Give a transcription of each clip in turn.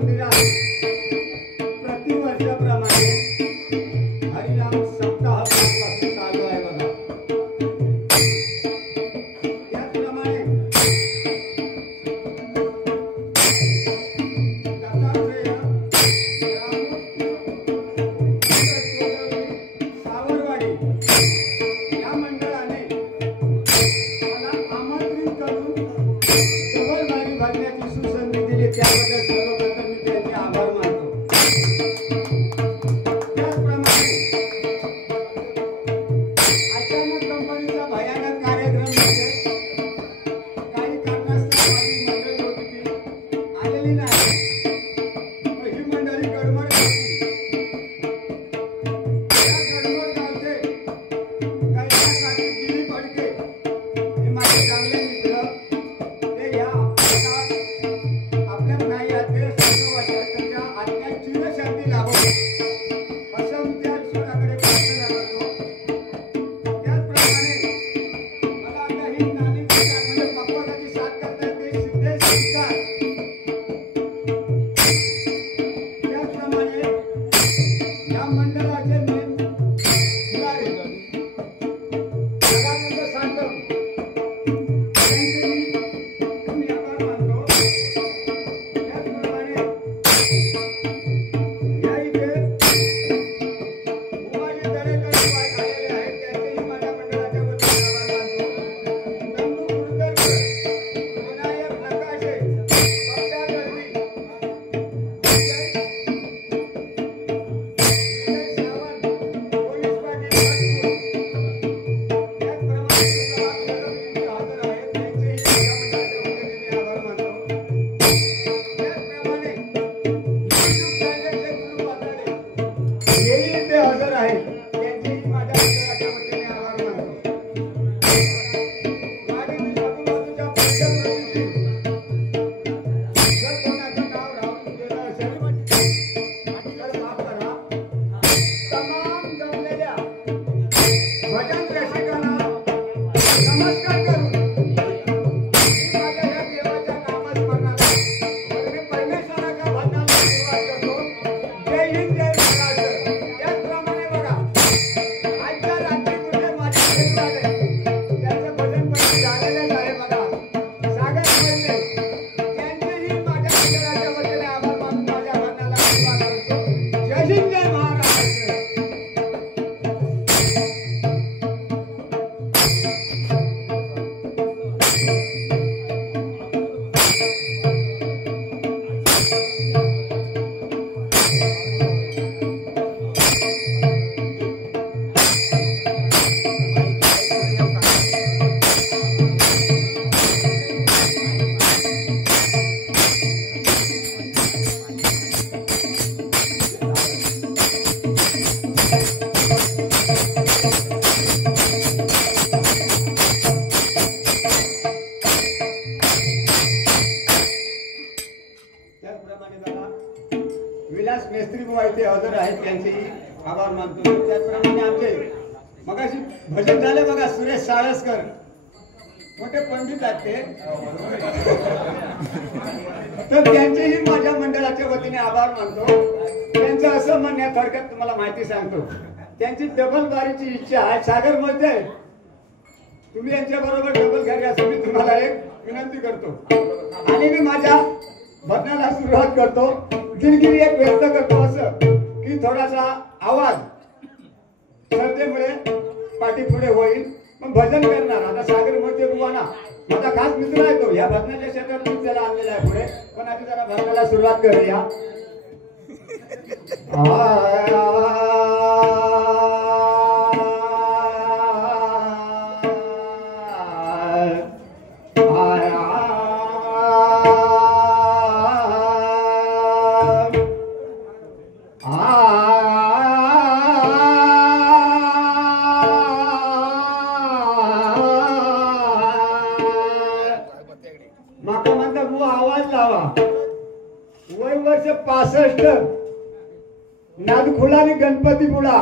मंदिरात प्रतिवर्षाप्रमाणे हरिनाम सप्ताह पासून चालू आहे बघा. त्याचप्रमाणे दत्तात्रेय सावरवाडी या मंडळाने मला आमंत्रित करून डबल बारी भरण्याची सुसंधी दिली. त्याबद्दल सर्वप्रथम मी त्यांचे आभार मानतो. त्याचप्रमाणे अचानक कंपनीचा भयानक कार्यक्रम म्हणजे काही कारणास्तव माझी मंडळी होती ती आलेली नाही. ही मंडळी गडबड होती. त्या गडबड गावचे कैलासवासी दिलीप फडके हे माझे चांगले मित्र. ते या आपल्या नाही देश त्यांच्या आत्म्यात चिरशांती लाभो असं मी त्या ईश्वराकडे प्रार्थना करतो. त्याचप्रमाणे मला आता ही नाणी म्हणजे पक्वासाठी साथ करता येते सिद्धेश शिकार. त्याचप्रमाणे या मंडळाचे मेन पुढारी सदानंद साठम यांचे मी आभार मानतो. त्याचप्रमाणे या इथे उमाजी दरेकर आलेले आहेत. त्यांचेही माझ्या मंडळाच्या वतीने आभार मानतो. नंदू कुलकर्णी, विनायक नकाशे, पप्प्या दळवी, विजय सावंत, पोलीस पाटील भरपूर. त्याचप्रमाणे इथे हजर आहेत. त्यांचेही माझ्या मंडळाच्या वतीने मी आभार मानतो. त्याचप्रमाणे YouTube चॅनलचे गुरु पाताडे हेही इथे हजर आहेत. त्यांचेही माझ्या मंडळाच्या वतीने आभार मानतो. गाडीतील आजूबाजूच्या पंचकृषीतील जर कोणाचं नाव राहून गेलं असेल तर माफ करा. तमाम जमलेल्या भजन रसिकांना नमस्कार करून मी माझ्या या देवाच्या नामस्मरणाला आणि परमेश्वराच्या भजनाला सुरुवात करतो. जय हिंद, जय महाराष्ट्र. त्याचप्रमाणे बघा आजच्या रात्री कुठे माझे मित्र आले त्यांचं भजन पण झालेलंच आहे बघा. सागर मधले त्यांचेही माझ्या मंडळाच्या वतीने आभार मानून माझ्या भजनाला सुरुवात करतो. जय हिंद, जय महाराष्ट्र. त्याचप्रमाणे बघा विलास मेस्त्री बुवा इथे हजर आहेत. त्यांचेही आभार मानतो. त्याचप्रमाणे आमचे मगाशी भजन झाले बघा सुरेश साळसकर मोठे पंडित आहेत ते. तर त्यांचेही माझ्या मंडळाच्या वतीने आभार मानतो. त्यांचं असं म्हणण्यात थोडक्यात तुम्हाला माहिती सांगतो. त्यांची डबल बारीची इच्छा आहे. सागर मध्ये तुम्ही यांच्या बरोबर डबल घ्या असं मी तुम्हाला एक विनंती करतो. आणि मी माझ्या भजनाला सुरुवात करतो. दिलगिरी एक व्यक्त करतो असं की थोडासा आवाज श्रद्धेमुळे पाठी पुढे होईल. मग भजन करणार आता सागर मध्ये रुवाना माझा खास मित्र आहे तो. या भजनाच्या क्षेत्रात मी त्याला आणलेला आहे पुढे. पण आधी जरा भजनाला सुरुवात करूया. माका म्हणता बुवा आवाज लावा. वय वर्ष 65 नादखुलानी गणपती बुडा.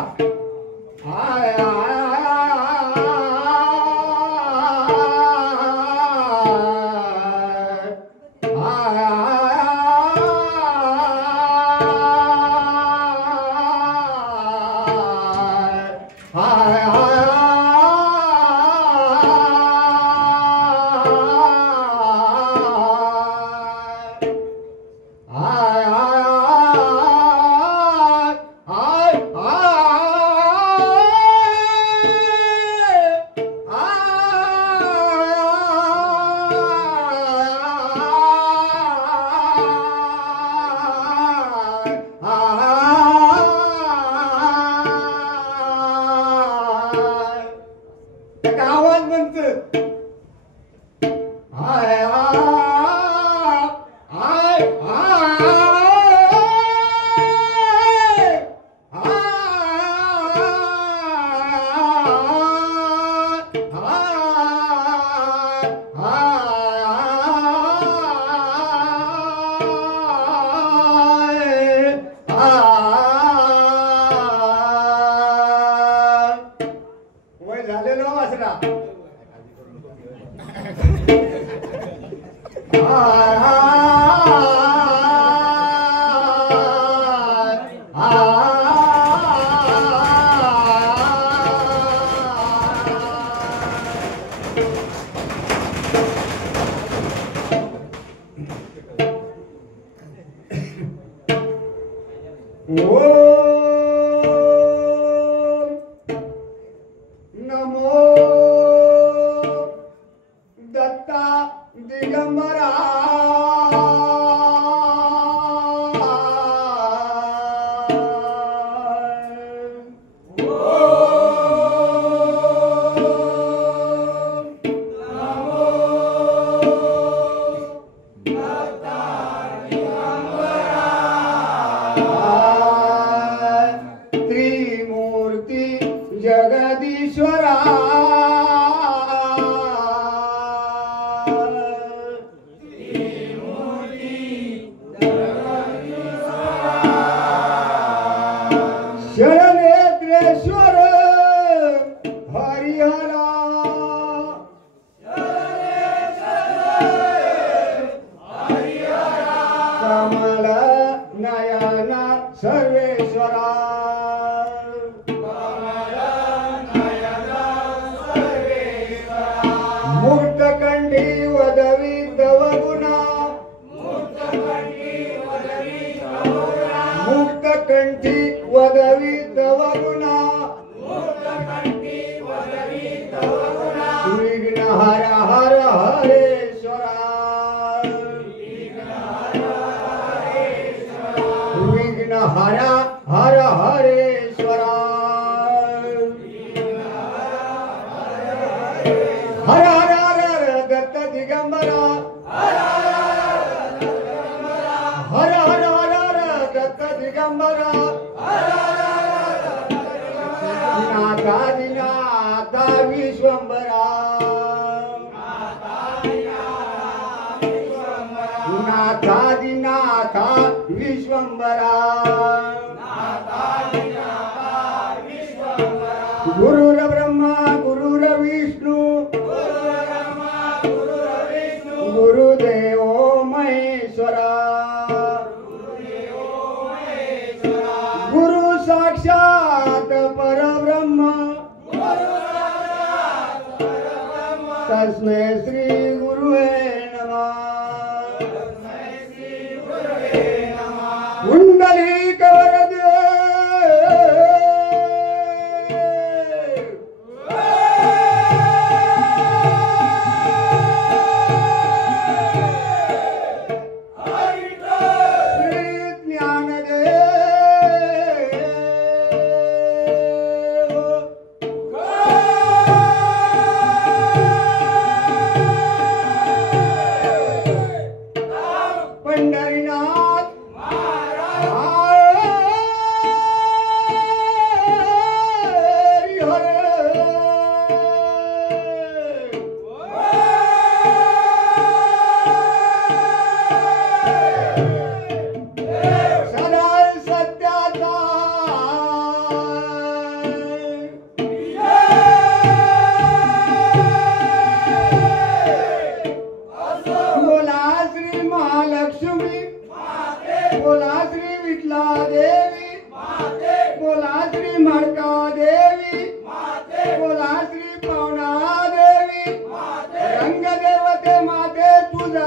आवाज म्हणत आय वय झालेलो वासरा नमो दत्ता दिगंबरा त्रिमूर्ती जगदीश्वरा शरणेश्वर हरिहरा कमल नयन सर्वेश्वरा मुक्तकंठी वदवी तव गुणा मुक्तकंठी वदवी तव गुणा विघ्न हर हर हरेश्वरा विघ्न हर हर हरेश्वरा हर हर हर दत्त दिगंबरा हर हर हर हर दत्त दिगंबरा नाथा विश्वंबरा नाथा विश्वंबरा गुरुर ब्रह्मा गुरुर विष्णू गुरुदेव महेश्वरा गुरु साक्षात परब्रह्म तस्मै श्री गुरुवे नमः कुंडलिक वरदे पंढरीनाथ हरी हरे सदा सत्याचा बोला श्री महालक्ष्मी बोला श्री विठला देवी बोला श्री मडका देवी बोला श्री पवना देवी रंग देवते माते तुझा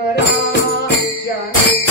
शंकरा जय जय शिव शंकरा जय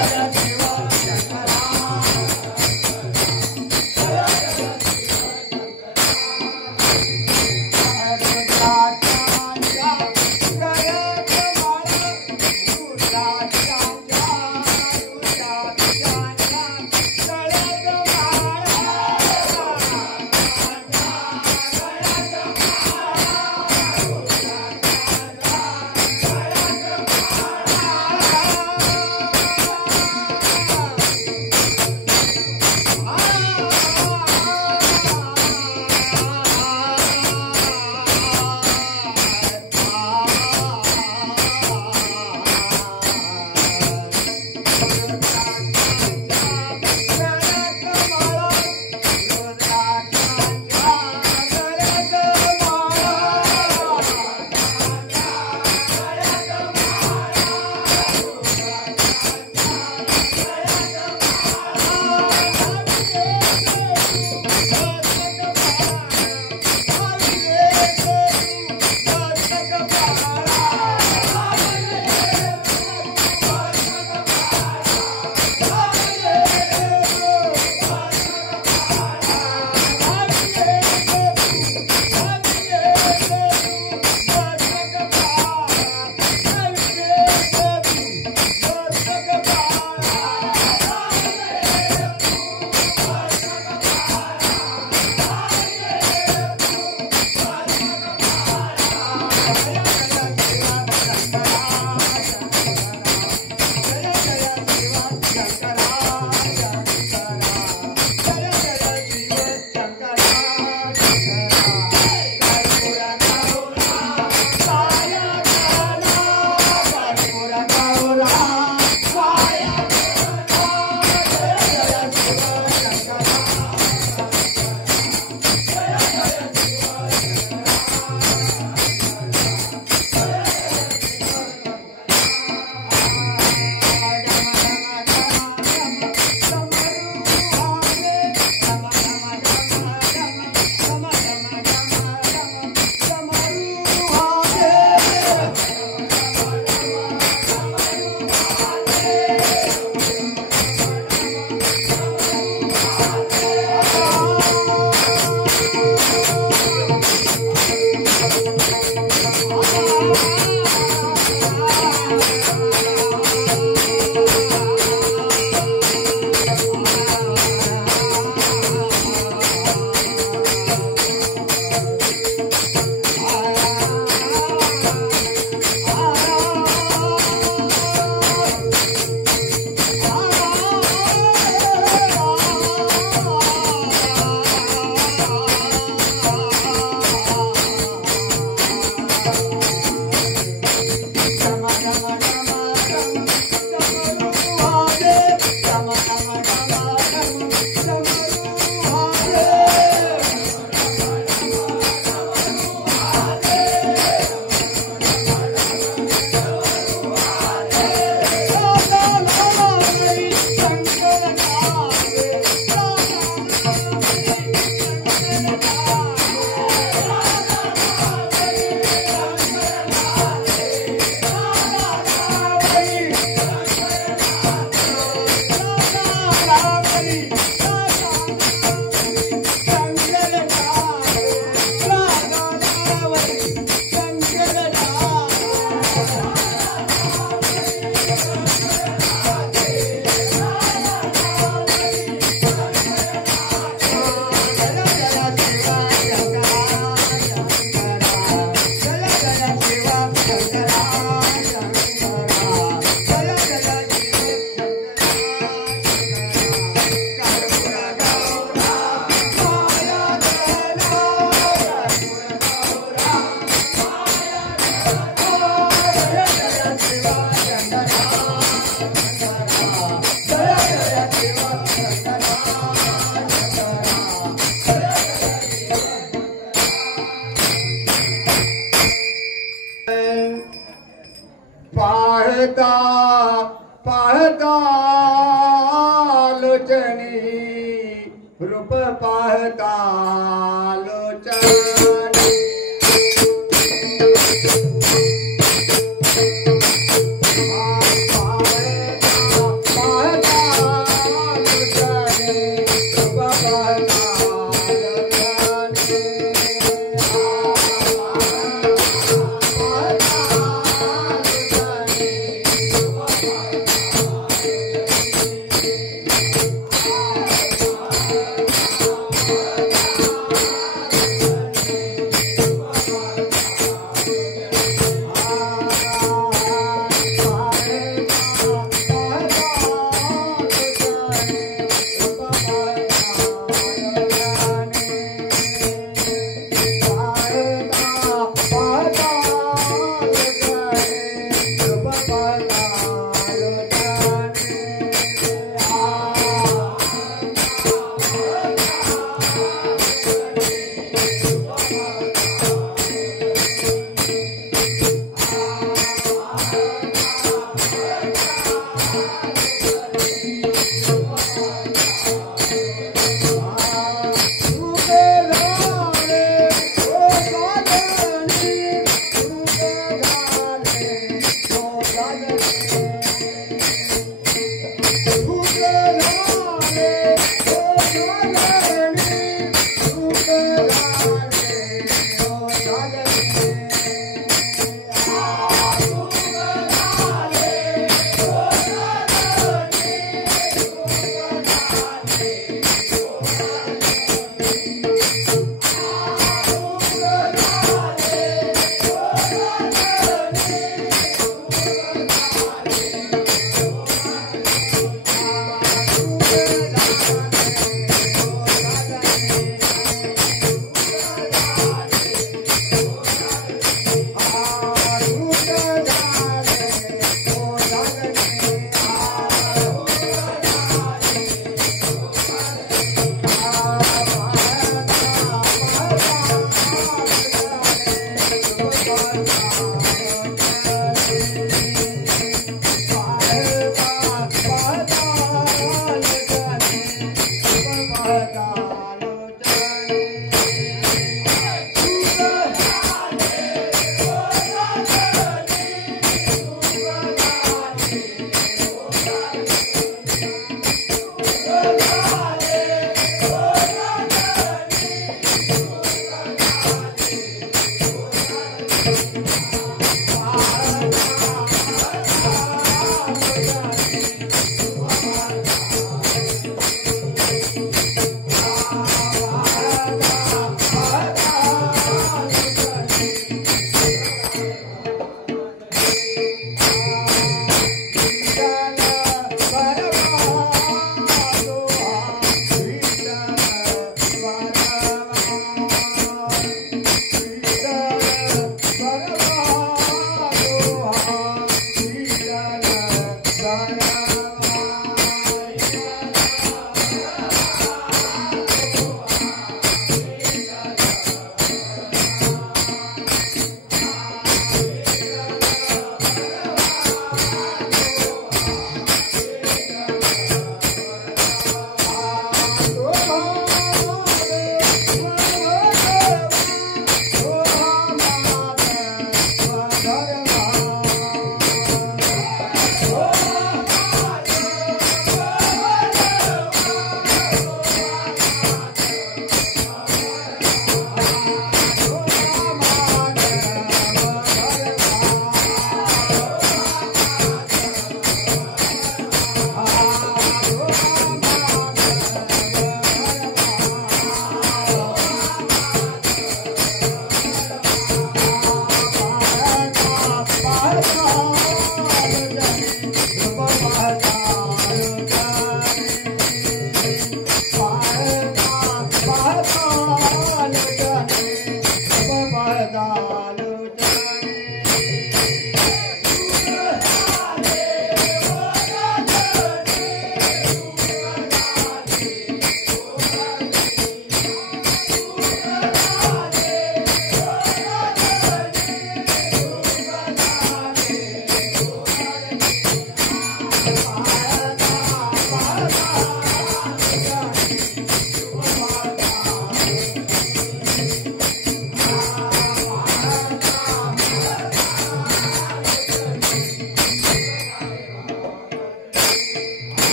जय शिव रूप पाहता लोचन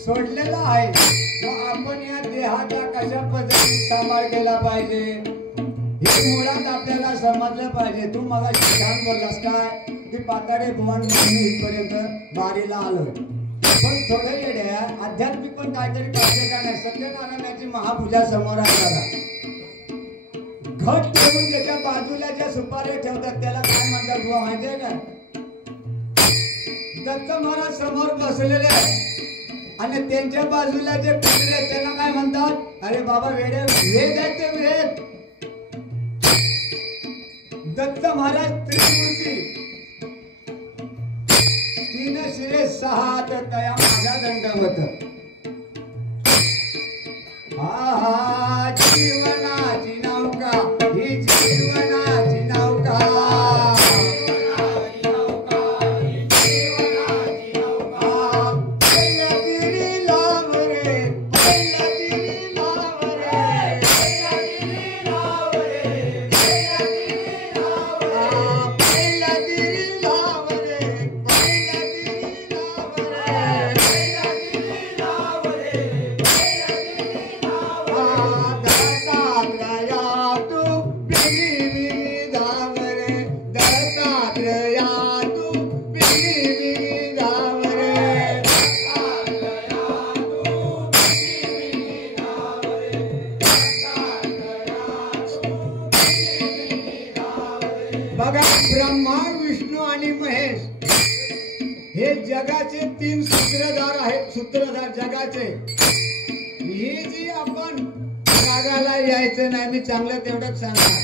सोडलेला आहे. मग आपण या देहाचा कशा पद्धतीने सांभाळ केला पाहिजे हे मुळात आपल्याला समजलं पाहिजे. तू मगाशी छान बोललास काय की पाताडे भुवन मी इथपर्यंत बारीला आलोय, पण थोडं येड्या आध्यात्मिक पण काहीतरी करते का नाही. सत्यनारायणाची महापूजा समोर आला घट ठेवून त्याच्या बाजूला ज्या सुपाऱ्या ठेवतात त्याला काय म्हणतात बुवा माहितीये का? दत्त महाराज समोर बसलेले आहे आणि त्यांच्या बाजूला जे कुत्रे आहेत त्यांना काय म्हणतात? अरे बाबा वेडे वेद आहेत ते वेद. दत्त महाराज त्रिमूर्ती, तीन शिरे सहा हात तया माझा दंडवत. हा जीवनाची नौका ही जीवनाची नौका. बघा, ब्रह्मा विष्णू आणि महेश हे जगाचे तीन सूत्रधार आहेत. सूत्रधार जगाचे. ही जी आपण रागाला यायचं नाही, मी चांगलं तेवढंच सांगणार.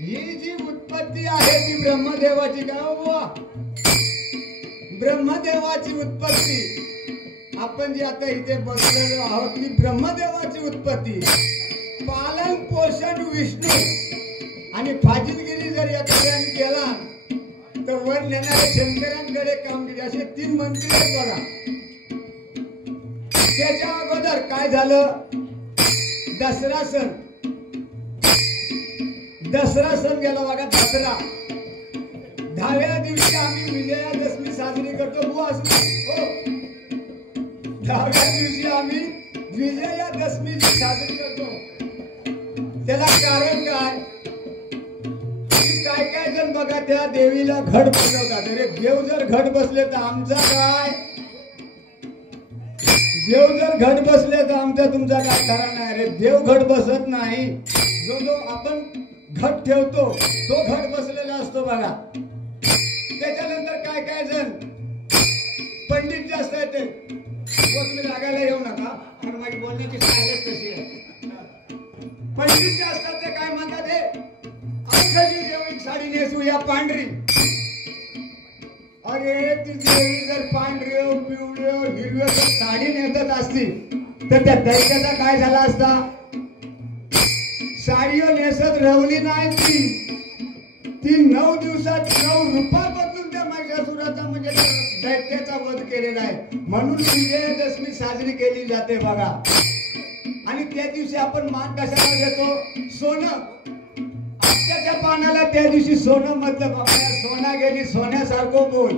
ही जी उत्पत्ती आहे ती ब्रह्मदेवाची. काय बुवा? ब्रह्मदेवाची उत्पत्ती. आपण जी आता इथे बसलेलो आहोत ती ब्रह्मदेवाची उत्पत्ती. पालन पोषण विष्णू आणि फाजिलगिरी जर एखाद्याने केला तर वर नेणारे शंकरांकडे कामगिरी, असे तीन मंत्री आहेत बघा. त्याच्या अगोदर काय झालं? दसरा सण. दसरा सण गेला बघा. दसरा 10व्या दिवशी आम्ही विजयादशमी साजरी करतो. बुवा हो, 10व्या दिवशी आम्ही विजयादशमी साजरी करतो. त्याला कारण काय? काय काय जण बघा त्या देवीला घट बसवतात. अरे देव जर घट बसले तर आमचा काय? देव जर घट बसले तर आमचा तुमचा काय खरा नाही. अरे देव घट बसत नाही. जो जो आपण घट ठेवतो तो घट बसलेला असतो बघा. त्याच्यानंतर काय काय जण पंडित जास्त आहेत. तुम्ही रागायला येऊ नका, कारण माझी बोलण्याची स्टाईलच तशी आहे. पंडित जे असतात ते काय म्हणतात? हे अंगठी देवी साडी नेसूया पांढरी. अरे ती देवी जर पांढऱ्या पिवळ्या हिरव्या साडी नेसत असती तर त्या दैत्याचा काय झाला असता? साडीवर नेसत रवली नाही ती 9 दिवसात 9 रूपा बदलून त्या महिषासुराचा म्हणजे दैत्याचा वध केलेला आहे. म्हणून विजयादशमी साजरी केली जाते बघा. आणि त्या दिवशी आपण मान कशाला देतो? सोनं. त्याच्या पानाला त्या दिवशी सोनं म्हटलं. बाबा सोना गेली सोन्यासारखं बोल.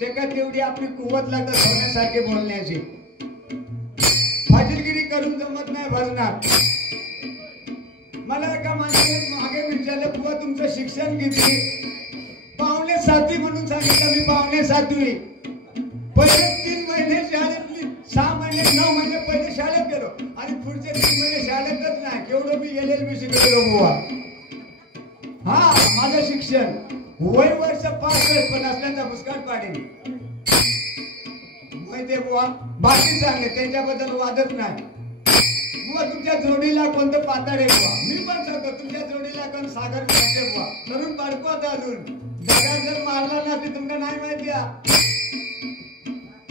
ते का तेवढी आपली कुवत लागत सोन्यासारखे बोलण्याची. फाजीलगिरी करून जमत नाही भरणार. मला एका माणसाने मागे विचारलं, बुवा तुमचं शिक्षण किती? 5.7 म्हणून सांगितलं. मी 5.7. पहिले 3 महिने शाळेत, 6 महिने 9 महिने पहिले शाळेत गेलो आणि पुढचे 3 महिने शाळेतच नाही. केवढं मी LLB शिकलो बुवा. हा माझं शिक्षण. वय वर्ष 5 पण असल्याचा मुस्काट पाडेल माहिती बुवा. बाकी सांगले त्याच्याबद्दल वादच नाही. बुवा तुमच्या जोडीला कोणतं पाताळ आहे बुवा? मी पण सांगतो तुमच्या जोडीला कोण सागर काढते बुवा. तरुण बाळको आता अजून जगात जर मारला ना ते तुमका नाही माहिती.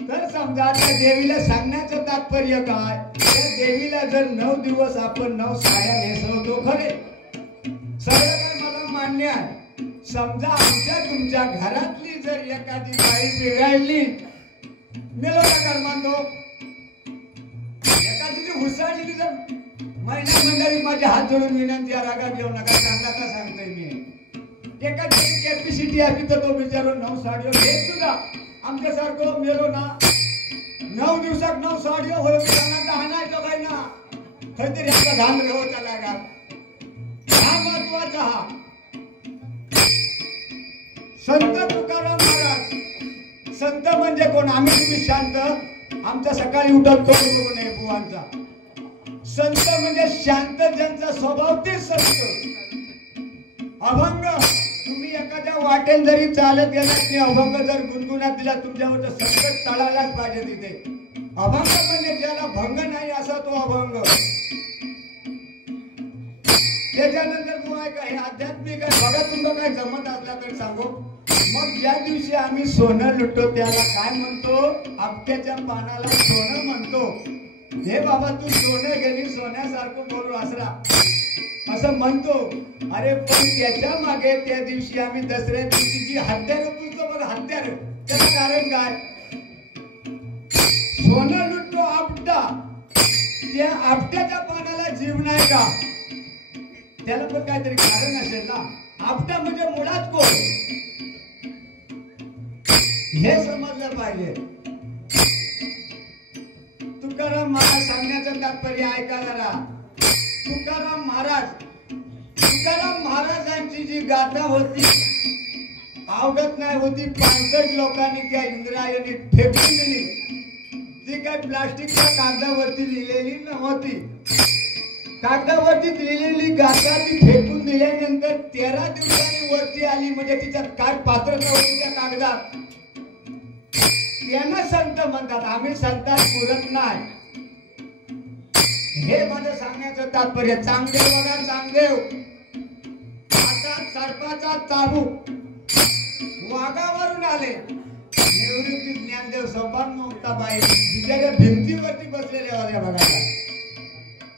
तर समजा त्या देवीला सांगण्याचं तात्पर्य काय, त्या देवीला जर 9 दिवस आपण 9 साड्या नेसवतो खरे, सगळं काय मला मान्य आहे. समजा आमच्या तुमच्या घरातली जर एखादी बाई बिघडली, मेलो का कर्मांतो, एखादी हुसाळली जर, महिला मंडळी माझे हात जोडून विनंती आहे, रागात घेऊ नका, चांगला का सांगतोय मी. एखादी कॅपॅसिटी असली तर तो बिचारो 9 साडीवर घेत सुद्धा आमच्यासारखं मेलो ना 9 दिवसात 9 साडीवर होईल हाणायचं बाई ना, काहीतरी आपला घाम रेहो त्याला का. हा महत्वाचा. हा संत तुकाराम महाराज, संत म्हणजे कोण, आम्ही तुम्ही शांत, आमचा सकाळी उठत तो बघू नये बुवांचा. संत म्हणजे शांत, ज्यांचा स्वभाव ते संत. अभंग, तुम्ही एखाद्या वाटेन जरी चालत गेलात नाही, अभंग जर गुणगुणात दिला तुमच्यावर संकट टळायलाच पाहिजे तिथे. अभंग म्हणजे ज्याला भंग नाही असा तो अभंग. त्याच्यानंतर बुवा काय आध्यात्मिक आहे बघा, तुम्हाला काय जमत असला तर सांगू. मग ज्या दिवशी आम्ही सोनं लुटतो त्याला काय म्हणतो, आपट्याच्या पानाला सोनं म्हणतो. हे बाबा तू सोनं गेली, सोन्यासारखं बोलू असरा असं म्हणतो. अरे पण त्याच्या मागे त्या दिवशी आम्ही दसऱ्या दिवशी जी हत्यारं पुजतो बघा, हत्यार, त्याचं कारण काय, सोनं लुटतो आपटा, त्या आपट्याच्या पानाला जीव नाही का, त्याला पण काहीतरी कारण असेल ना. आपटा म्हणजे मुळात कोण हे समजलं पाहिजे. तुकाराम महाराज सांगण्याचं तात्पर्य ऐका जरा. तुकाराम महाराजांची जी गाथा होती आवडत नाही होती, 65 लोकांनी त्या इंद्रायणी फेकून दिली. ती काय प्लास्टिकच्या कागदावरती लिहिलेली नव्हती. कागदावरती लिहिलेली गाथा ती फेकून दिल्यानंतर 13 दिवसांनी वरती आली, म्हणजे तिच्यात काय पात्रता होती त्या कागदात, त्यांना संत म्हणतात. आम्ही संतात पुरत नाही. हे माझं सांगण्याचं तात्पर्य. चांगदेव बघा, चांगदेव हातात सर्पाचा चाबूक, वाघावरून आले. निवृत्ती ज्ञानदेव सोपान मुक्ताबाई बिचाऱ्या भिंतीवरती बसलेल्या होत्या बघा,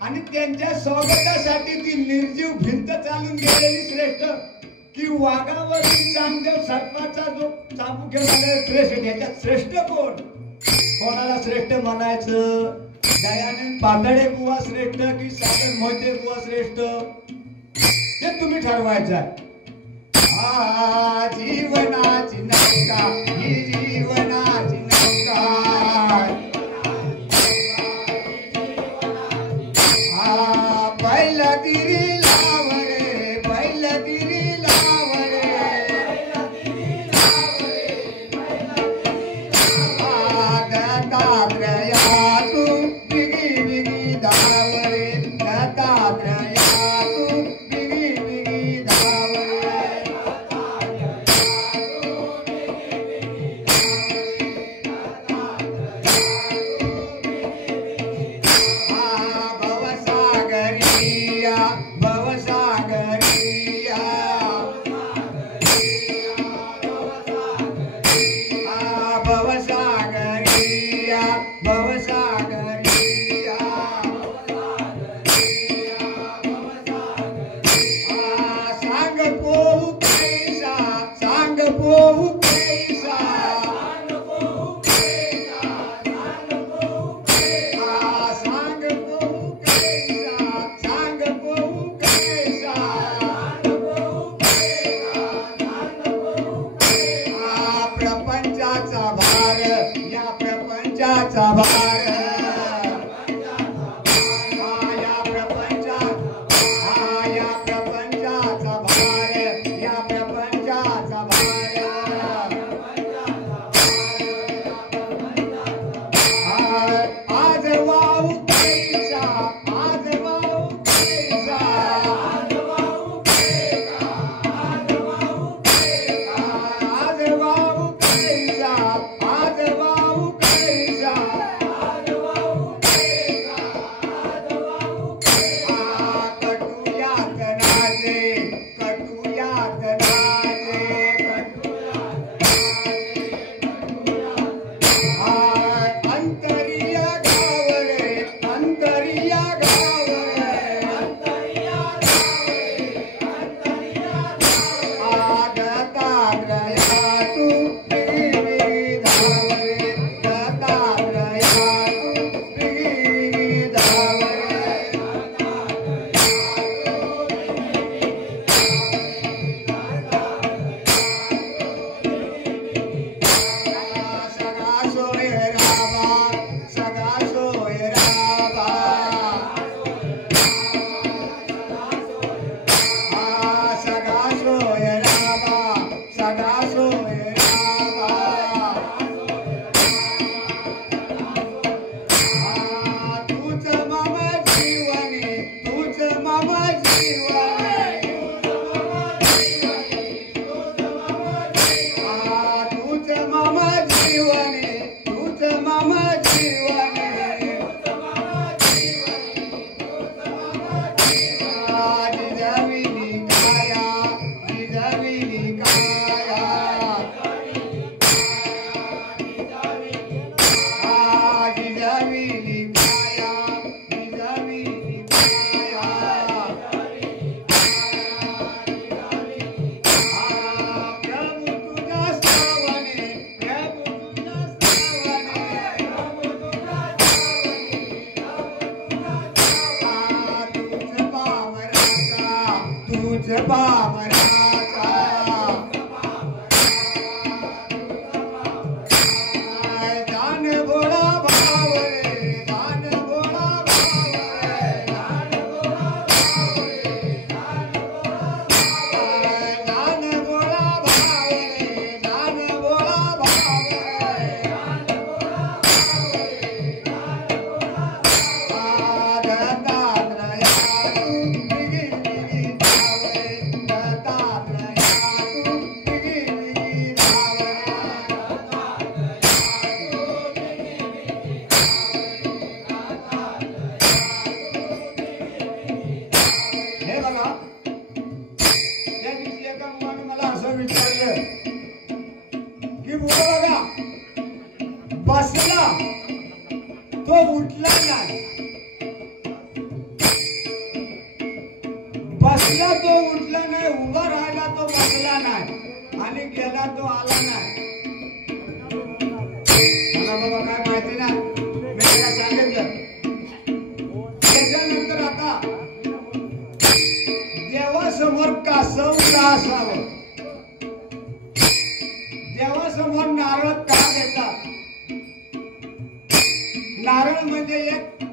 आणि त्यांच्या स्वागतासाठी ती निर्जीव भिंत चालून गेलेली श्रेष्ठ, की वाघावरून चांगदेव सर्पाचा जो चाबूक घेऊन आले श्रेष्ठ. याच्यात श्रेष्ठ कोण, कोणाला श्रेष्ठ म्हणायचं, दयानंद पातळे बुवा श्रेष्ठ की सागर मोहिते बुवा श्रेष्ठ, ते तुम्ही ठरवायचं. जीवनाची नौका ही जीवनाची नौका, पहिला तिरी लाव रे, पहिला तिरी लाव रे, दत्तात्रया तू बिगी बिगी धाव रे, दत्तात्रया तू बिगी बिगी धाव रे, भवसागरिया भवसागरिया, भवसागरिया भवसागरिया, सांग पोहू कैसा, सांग पोहू कैसा, सांग पोहू कैसा, सांग पोहू कैसा, प्रपंचाचा भार, या प्रपंचाचा भार, बसला तो उठला नाही, बसला तो उठला नाही, उभा राहिला तो बसला नाही आणि गेला तो आला नाही. मला बाबा काय माहिती नाही, मी त्याला सांगितलं. त्याच्यानंतर आता देवासमोर कासव का असावं, देवासमोर नारळ का देतात. नारळ म्हणजे एक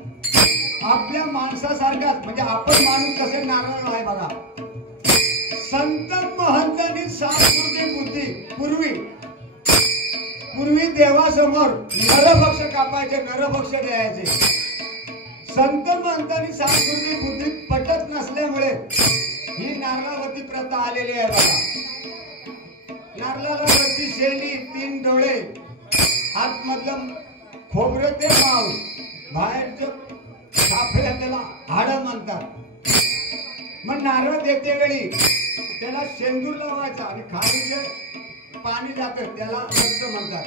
आपल्या माणसासारखाच, म्हणजे आपण माणूस कसे नारळ आहे बघा. संत महंतांनी सांस्कृतिक बुद्धी पूर्वी देवासमोर नरभक्ष कापायचे, नरभक्ष द्यायचे. संत महंतांनी सांस्कृतिक बुद्धी पटत नसल्यामुळे ही नारळावरती प्रथा आलेली आहे बघा. नारळाला वरती शेली, 3 डोळे, आतमधलं खोबरं ते मांस, बाहेरचं साफळ्या त्याला हाडं म्हणतात. मग नारळ देते वेळी त्याला शेंदूर लावायचा आणि खाली जे पाणी जातं त्याला रक्त म्हणतात.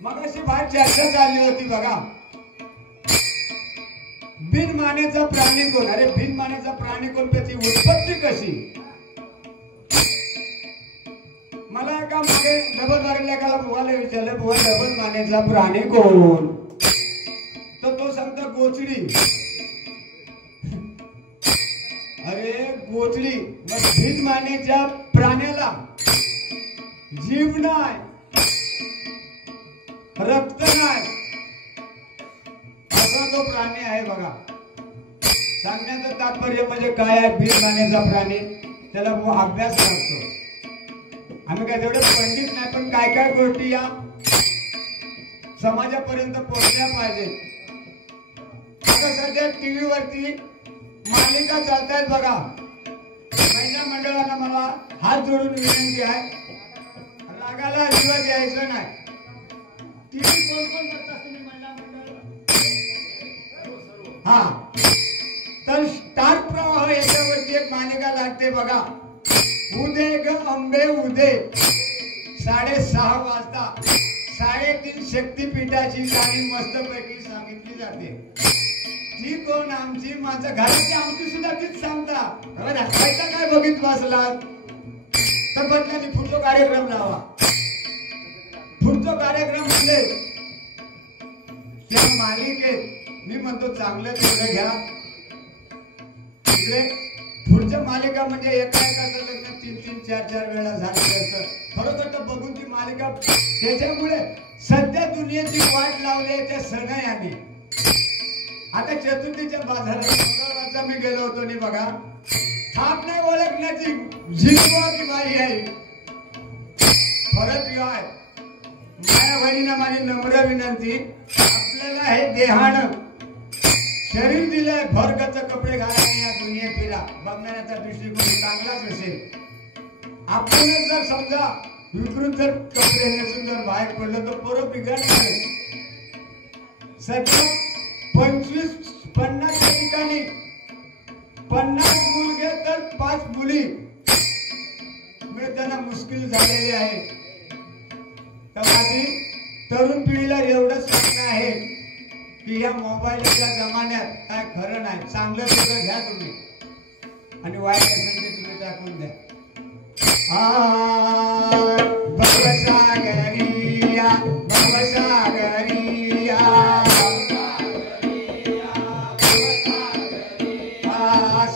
मग अशी बाहेर चर्चा चालली होती बघा, बिनमानेचा प्राणी कोण. अरे बिनमानेचा प्राणी कोण, त्याची उत्पत्ती कशी. मला एका मागे डबल मारल्या एकाला बुवाला विचारलं, बुवा डबल मानेचा प्राणी कोण. तर तो सांगता गोचडी. अरे गोचडी, मग भीत मानेच्या प्राण्याला जीव नाही, रक्त नाही, असा तो प्राणी आहे बघा. सांगण्याचं तात्पर्य म्हणजे काय आहे, भीत मानेचा प्राणी, त्याला अभ्यास लागतो. आम्ही काय तेवढे पंडित नाही, पण काय काय गोष्टी या समाजापर्यंत पोहोचल्या पाहिजे. आता सध्या टीव्ही वरती मालिका चालतायत बघा. महिला मंडळाला मला हात जोडून विनंती आहे, रागाला जीवा द्यायचं नाही. टीव्ही कोण कोण बघता तुम्ही महिला मंडळ. हा, तर स्टार प्रवाह याच्यावरती एक मालिका लागते बघा. उदे ग अंबे उदे, 6:30 वाजता 3:30 शक्तीपीठाची गाणी मस्तपैकी सांगितली जाते. ती कोण आमची माझ्या घराची आमची सुद्धा तीच सांगता. काय बघित बसला तर बदल्याने पुढचा कार्यक्रम लावा. पुढचा कार्यक्रम म्हणजे त्या मालिकेत मी म्हणतो चांगलं तेवढं घ्या. तिकडे पुढच्या मालिका म्हणजे एकाचं लग्न 3-3, 4-4 वेळा झालेलं असतं. खरोखर तर बघून ती मालिका, त्याच्यामुळे सध्या दुनियेची वाट लावली आहे त्या सणयाने. आता चतुर्थीच्या बाजारात मंगळवारचा मी गेलो होतो आणि बघा, थाप नाही ओळखण्याची झिंगवाची बाई आहे. फरक आहे. माझ्या बहिणीनं माझी नम्र विनंती, आपल्याला हे देहानं शरीर दिलंय, भरगच कपडे घालायला या दुनियेत फिरा. बघण्याचा दृष्टिकोन चांगलाच असेल. आपण जर समजा विकृत जर कपडे नेसून जर बाहेर पडलं तर पोरं बिघडणार. सध्या 25-50 ठिकाणी 50 मुलगे तर 5 मुली मिळताना मुश्किल झालेली आहे. तर माझी तरुण पिढीला एवढंच सांगणं आहे की या मोबाईलच्या जमान्यात काय खरं नाही. चांगलं सगळं घ्या तुम्ही आणि वाईट असेल ते तुम्ही टाकून द्या. भवसागरिया भवसागरिया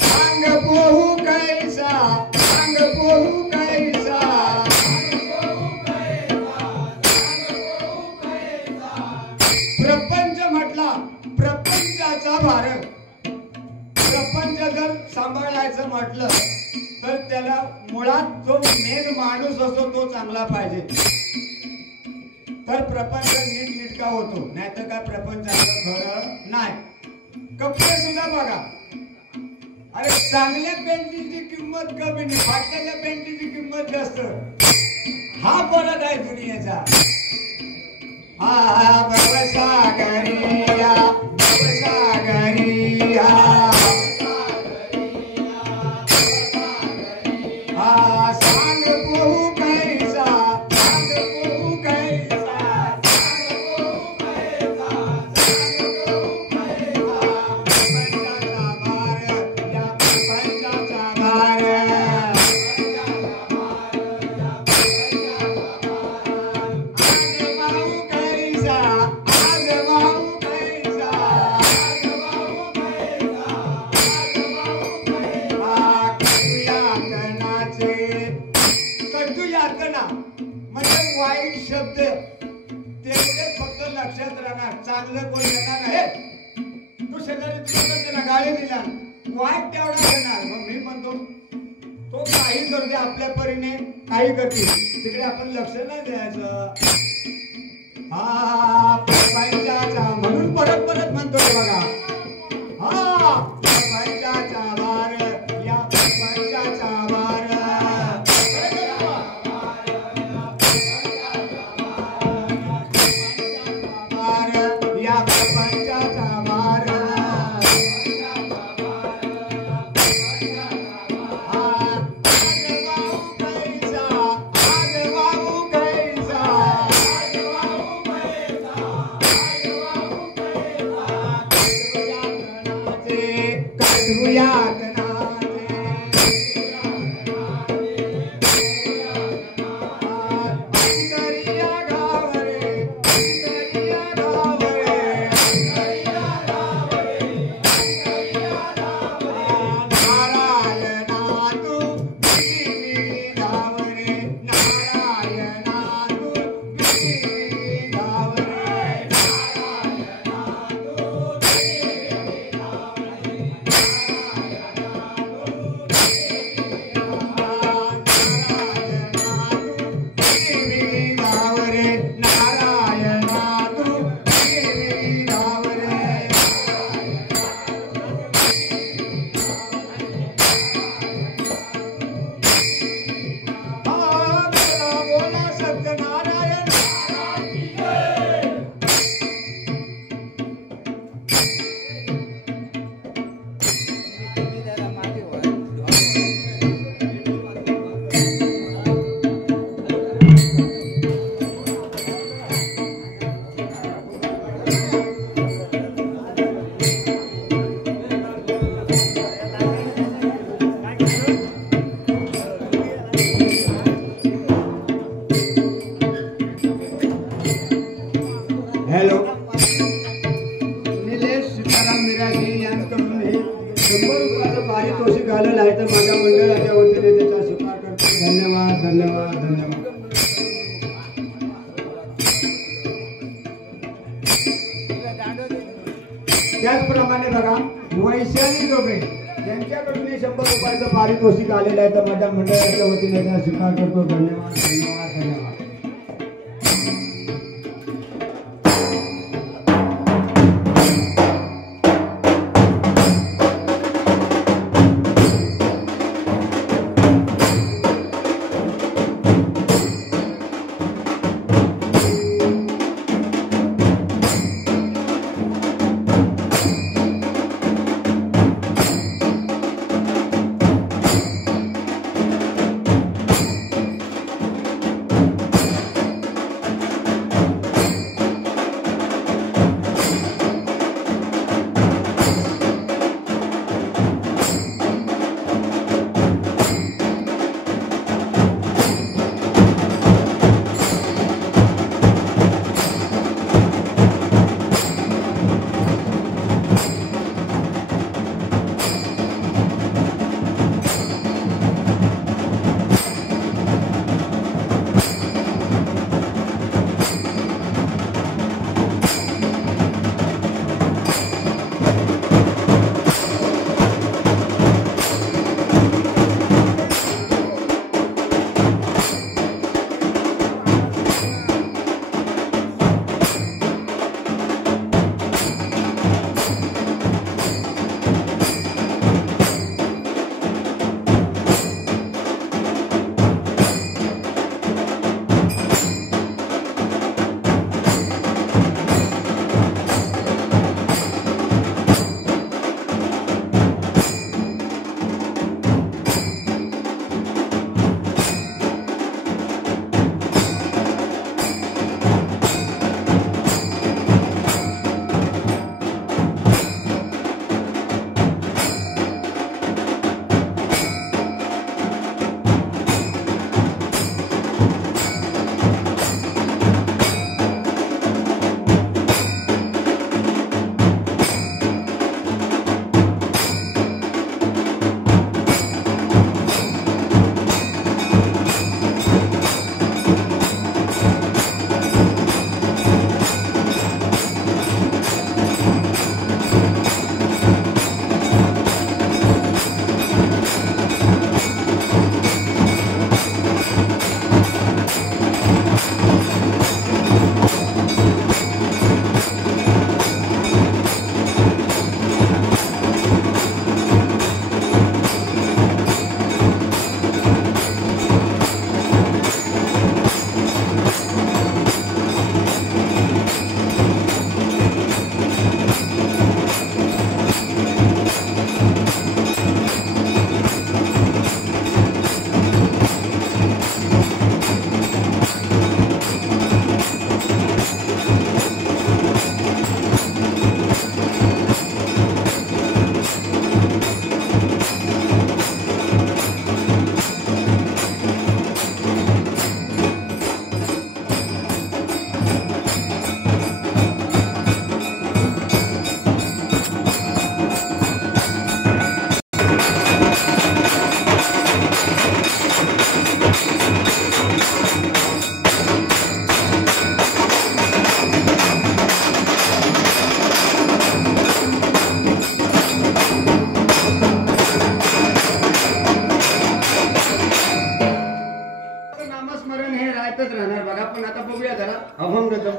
सांग पोहू कैसा प्रपंचाचा भारत. प्रपंच जर सांभाळायचं म्हटलं तर त्याला मुळात जो मेन माणूस असतो तो चांगला पाहिजे, तर प्रपंच नीटनेटका होतो. नाहीतर काय प्रपंचाचं खरं नाही. कपडे सुद्धा बघा, अरे चांगल्या पेंटीची किंमत कमी नाही, फाटलेल्या पेंटीची किंमत जास्त. हा फरक आहे दुनियेचा. हा भवसागरिया भवसागरिया हा सांग पोहू कैसा, सांग पोहू कैसा, सांग पोहू कैसा, सांग पोहू कैसा. प्रपंचाचा भार, या प्रपंचाचा भार. वाईट शब्द तेवढे फक्त लक्षात राहणार, चांगलं कोण येणार नाही. तू शेजारी त्याला गाळी दिला, वाईट तेवढा येणार. मग मी म्हणतो तो काही करू दे, आपल्या परीने काही करते, तिकडे आपण लक्ष नाही द्यायचं. हा प्रपंचाचा, म्हणून परत परत म्हणतो बघा. हा प्रपंचाचा भार, या प्रपंचाचा भार. हॅलो, निलेश सीताराम मिराजी यांच्याकडून हे 100 रुपयाचं पारितोषिक आलेलं आहे, तर माझ्या मंडळाच्या वतीने त्याचा स्वीकार करतो. धन्यवाद धन्यवाद धन्यवाद. त्याचप्रमाणे बघा, वैशाली डोबे यांच्याकडून 100 रुपयाचं पारितोषिक आलेलं आहे, तर माझ्या मंडळाच्या वतीने त्याचा स्वीकार करतो. धन्यवाद धन्यवाद धन्यवाद.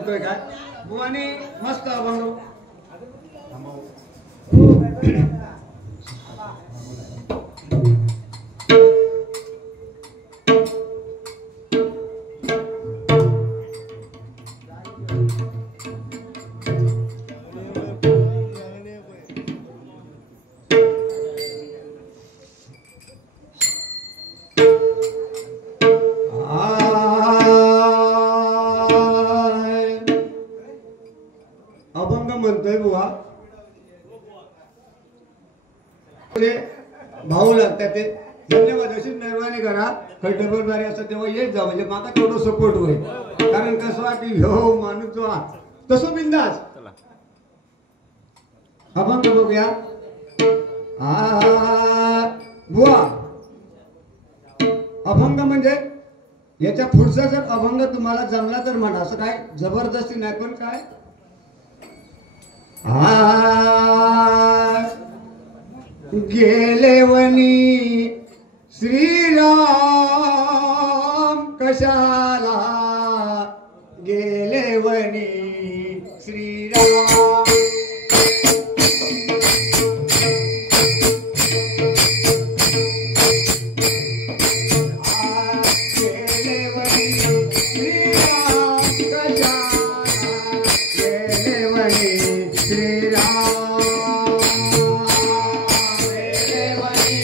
म्हणतोय काय बुवाने मस्त अभंग म्हणतोय बुवा भाऊ लागतात ते धन्यवाद अशीच मेहरबानी करा खड्डेबरदारी असं तेव्हा येत जा म्हणजे माका थोडं सपोर्ट होईल कारण कसं की हो माणूस जो तसं बिंदास अभंग बघूया बुवा अभंग म्हणजे याच्या पुढचा जर अभंग तुम्हाला जमला तर म्हणा असं काय जबरदस्ती नाही पण काय गेले वनी श्रीराम कशाला गेले वनी श्रीराम Hey,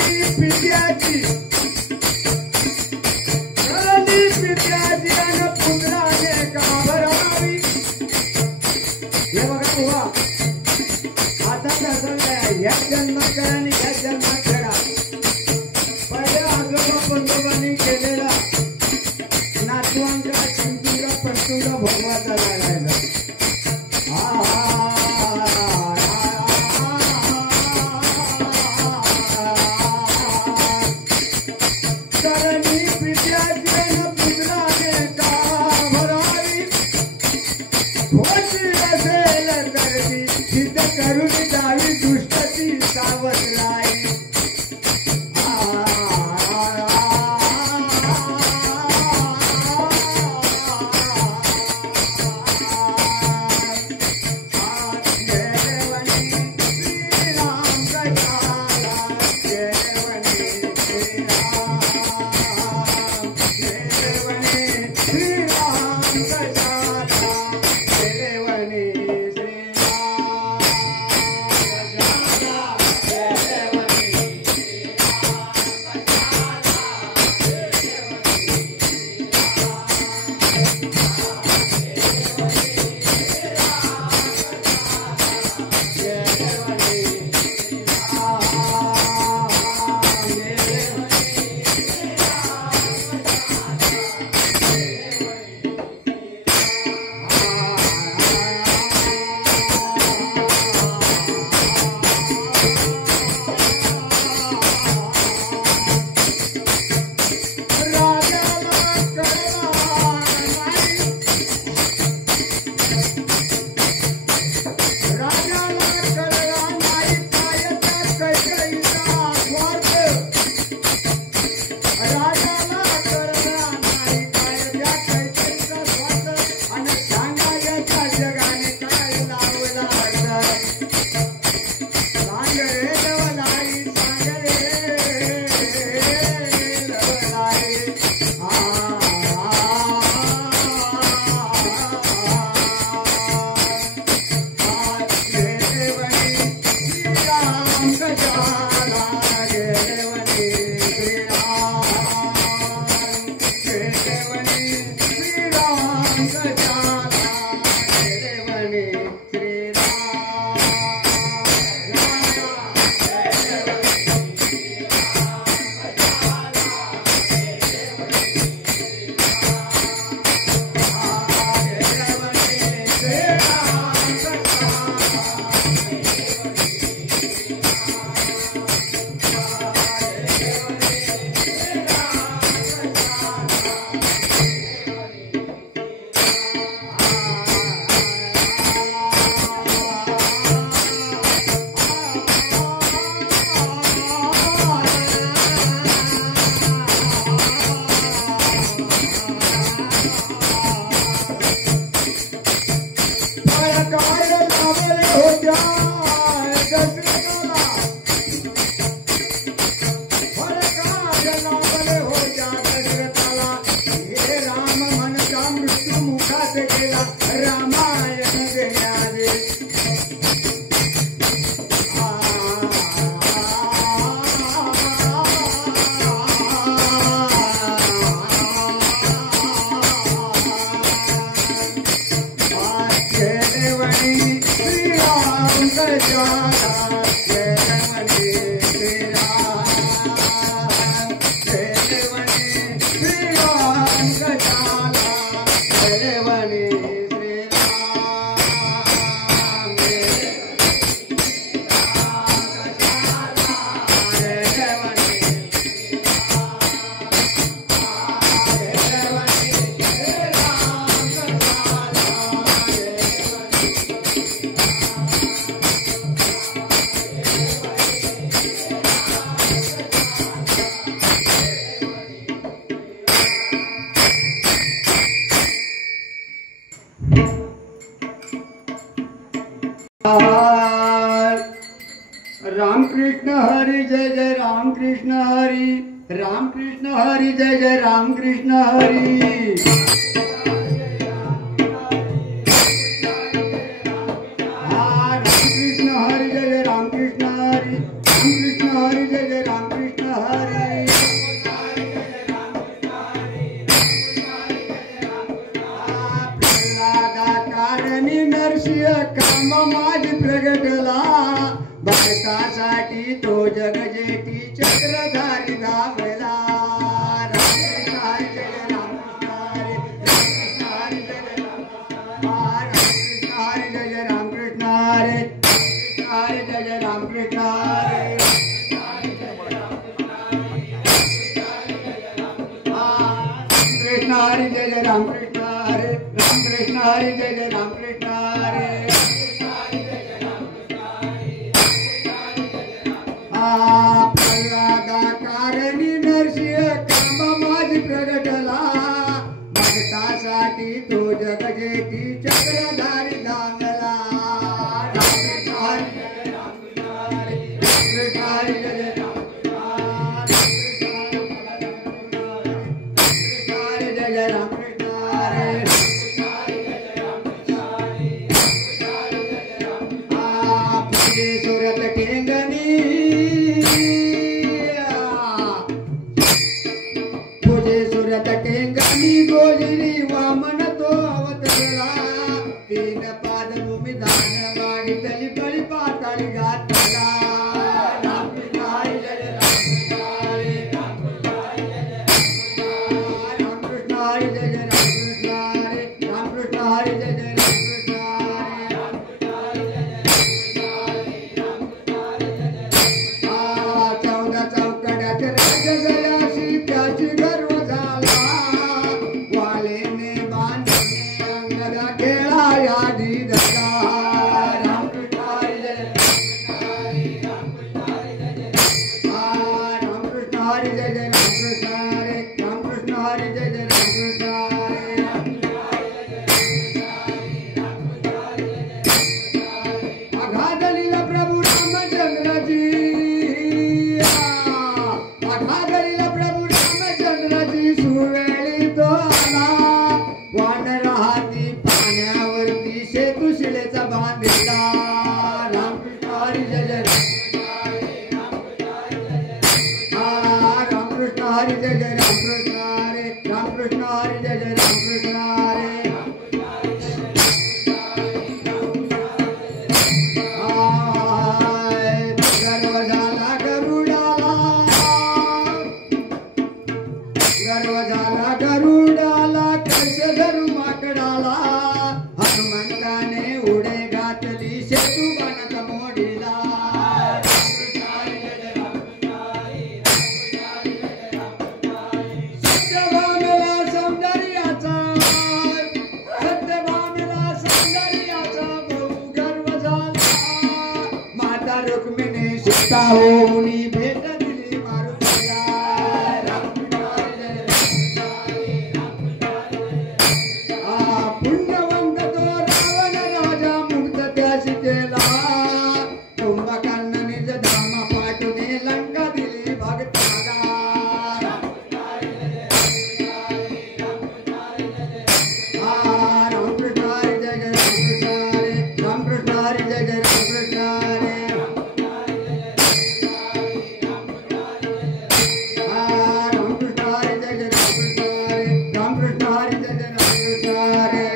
पित्याची आणि पुत्राने का भरावी. हे बघा बुवा, आता कसं ह्या जन्मात करा आणि ह्या जन्मात करा. पहिल्या आजोबा पंतोबांनी केलेला नातवांचा चिंतूंगा पंतुंगा भोगवाचा लागायचा. करणी पित्याची आणि पुत्राने का भरावी. खोटी असेल करती सिद्ध करून जावी दुष्टती सावध राही. रामकृष्ण हरी जय जय रामकृष्ण हरी, रामकृष्ण हरी जय जय रामकृष्ण हरी। रामकृष्ण हरी जय जय रामकृष्ण हरी, रामकृष्ण हरी जय जय रामकृष्ण चक्रधारी धावला रामकृष्ण हरी जय रामकृष्ण हरी रामकृष्ण हरी जय रामकृष्ण हरी कृष्ण हरी जय रामकृष्ण हरी रामकृष्ण हरी जय रामकृष्ण हरी प्रल्हादा कारणी नरसिंह कर्म माझ प्रगटला भक्तासाठी तो जग जेठी चक्रधारी धावला रामकृष्ण हरी जय रामकृष्ण हरी सुरत ठेंगणी तुझे सुरत ठेंगणी गोजरी वामन तो अवतरला तीन पाद भूमी दान मागितली बळी पाताळी घातला रामकृष्ण हरी जय रामकृष्ण हरी रामकृष्ण हरी जय रामकृष्ण हरी रामकृष्ण हरी जय रामकृष्ण हरी चौदा चौकड्यात राजगयाशी त्याची गर्व झाला वालेने बांधणे अंगदा खेळा यादी दला रामकृष्ण हरी जय रामकृष्ण हरी जय रामकृष्ण हरी रामकृष्ण हरी जय रामकृष्ण हरी अघादलीला प्रभू रामचंद्रजी अघादलीला प्रभू रामचंद्रजी सुवेळी तो आला वानर हाती पाण्यावरती सेतू शिलेचा बांधला रामकृष्ण हरी जय रामकृष्ण हरी जय रामकृष्ण हरी रामकृष्ण हरी जय रामकृष्ण हरी गर्व झाला गरुडाला कसे धरू माकडाला हनुमंताने उडे घातली सेतू बनत मोडीला सत्यभामेला सौंदर्याचा बहु गर्व झाला माता रुक्मिणी सीता होऊन भेट दिली मारुतीला रामकृष्ण हरी जय पुण्यवंत तो रावण राजा मुक्त त्याशी केला कुंभकर्ण निज धाम पाठवणे लंका दिली भक्ताला रामकृष्ण हरी जय रामकृष्ण हरी जय रामकृष्ण हरी रामकृष्ण हरी जय रामकृष्ण हरी रामकृष्ण हरी जय रामकृष्ण हरी रामकृष्ण हरी जय रामकृष्ण हरी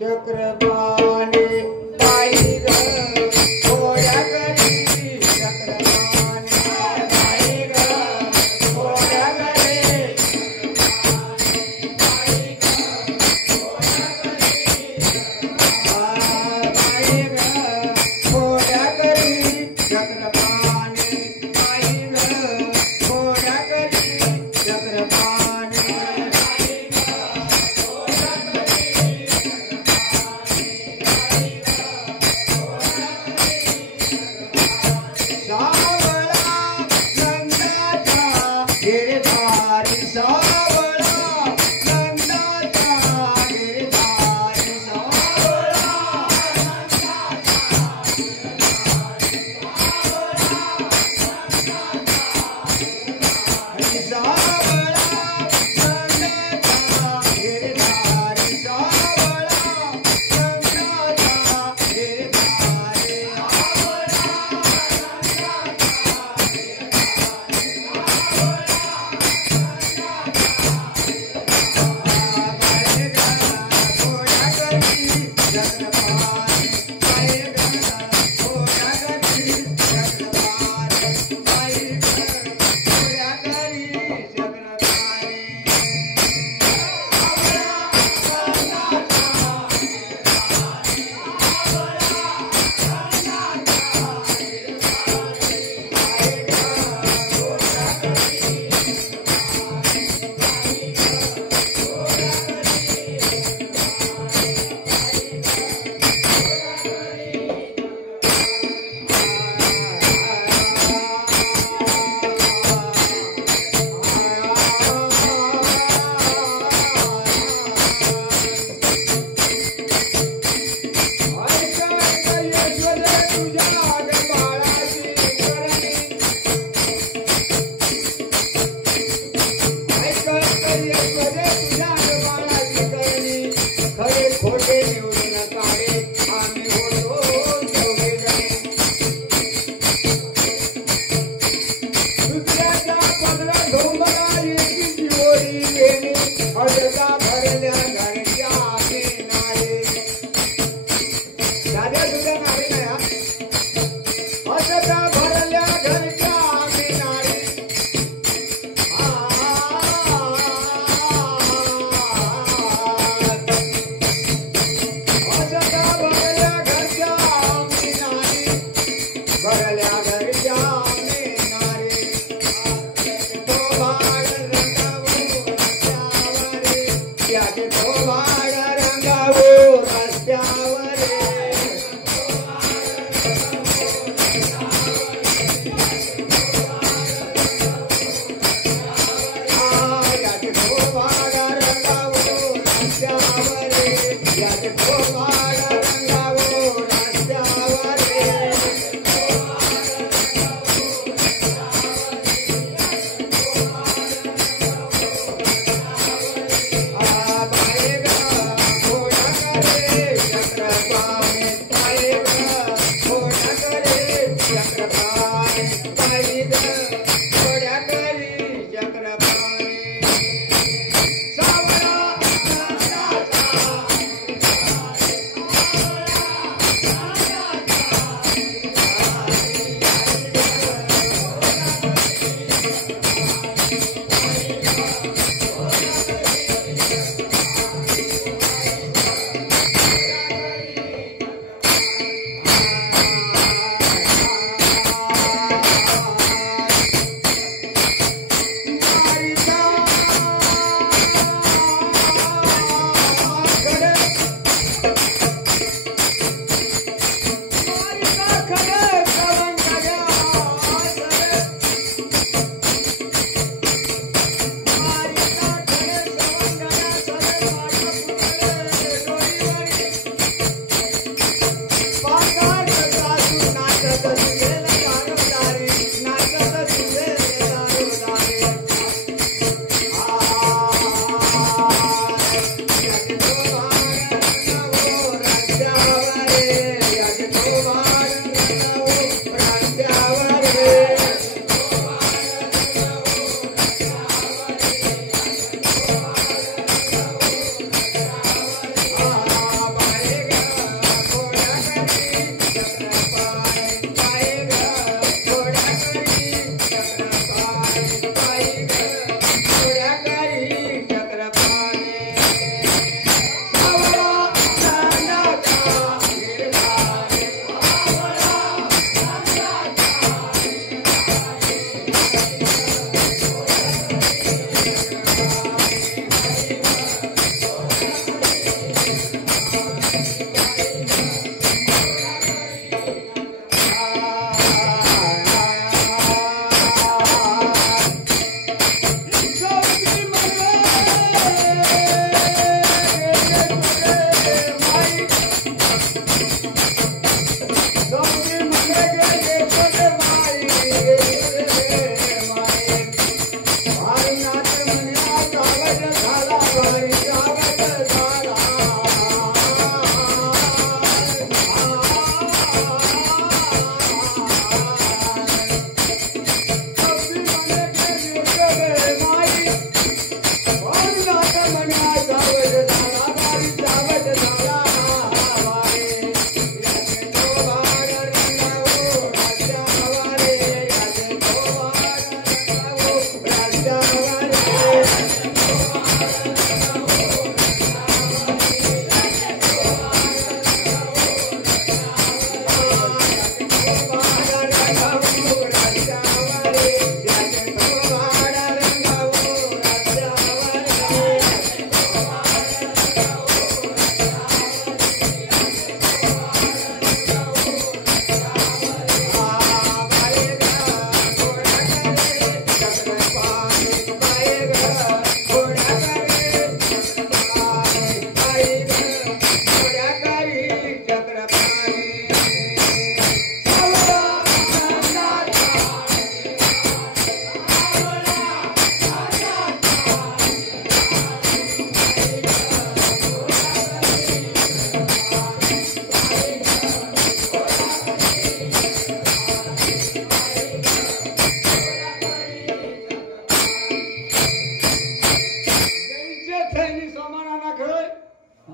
चक्रपाणी बाई ग घोड्या करी चक्रपाणी बाई ग घोड्या करी बाई ग घोड्या करी चक्रपाणी बाई ग घोड्या करी चक्रपाणी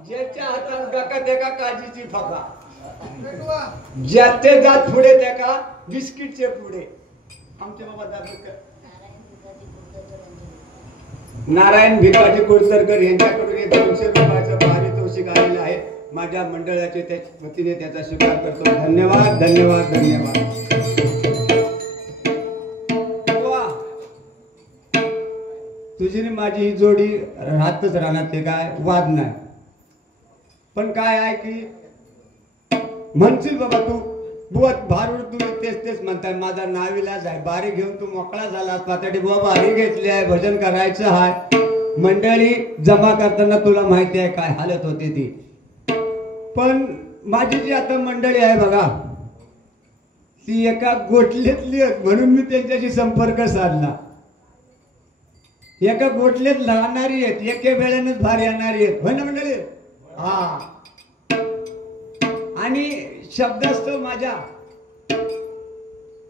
ज्याच्या हातात गाका त्या काजीची फाका, ज्याचे जात पुढे त्या का बिस्किटचे पुढे. आमचे बाबा दादोकर नारायण भिकाजी कुळसरकर यांच्याकडून 200 रुपयाचं पारितोषिक आलेलं आहे. माझ्या मंडळाचे त्या वतीने त्याचा स्वीकार करतो. धन्यवाद धन्यवाद धन्यवाद. तुझी माझी ही जोडी राहतच राहणार, ते काय वाद नाही. पण काय आहे की म्हणशील बाबा तू बुवत भारूड तुम्ही तेच तेच म्हणताय, माझा नाविलाज आहे. बारी घेऊन तू मोकळा झालास, पातळी बुवा बारी घेतली आहे, भजन करायचं आहे. मंडळी जमा करताना तुला माहिती आहे काय हालत होते ती. पण माझी जी आता मंडळी आहे बघा, ती एका गोठलेतली म्हणून मी त्यांच्याशी संपर्क साधला. एका गोठलेत राहणारी आहेत, एके वेळेनच बाहेर येणारी आहेत, होय ना मंडळी. हा, आणि शब्दास्तव माझ्या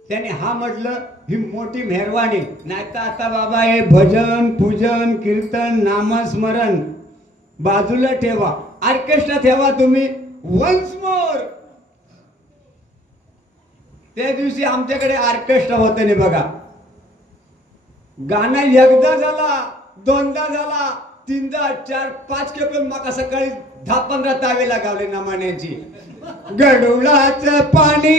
त्याने हा म्हटलं ही मोठी मेहरवानी. नाही तर आता बाबा हे भजन पूजन कीर्तन नामस्मरण बाजूला ठेवा, ऑर्केस्ट्रा ठेवा तुम्ही वन्स मोर. त्या दिवशी आमच्याकडे ऑर्केस्ट्रा होतं नाही बघा. गाणं एकदा झाला, दोनदा झाला, तीनदा, 4, 5 खेप मका सकाळी 10-15 तावेला गावले नामाण्याची. गडुळाचं पाणी,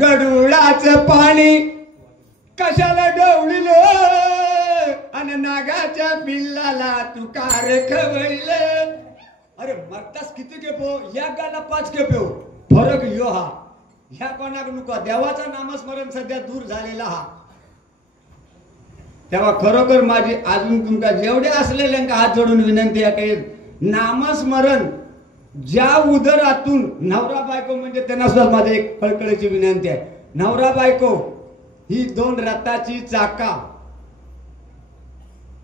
गडुळाचं पाणी कशाला डवळील आणि नागाच्या पिल्लाला तू कार खवळील. अरे मरतास किती खेपो, या गाला 5 खेपो. फरक यो हा, ह्या कोणाक नको. देवाचं नामस्मरण सध्या दूर झालेला हा. तेव्हा खरोखर माझी अजून तुमका जेवढे असलेल्यांका हात जोडून विनंती आहे की नामस्मरण ज्या उदरातून, नवरा बायको म्हणजे त्यांना सुद्धा माझी एक कळकळीची विनंती आहे. नवरा बायको ही 2 रथाची चाका.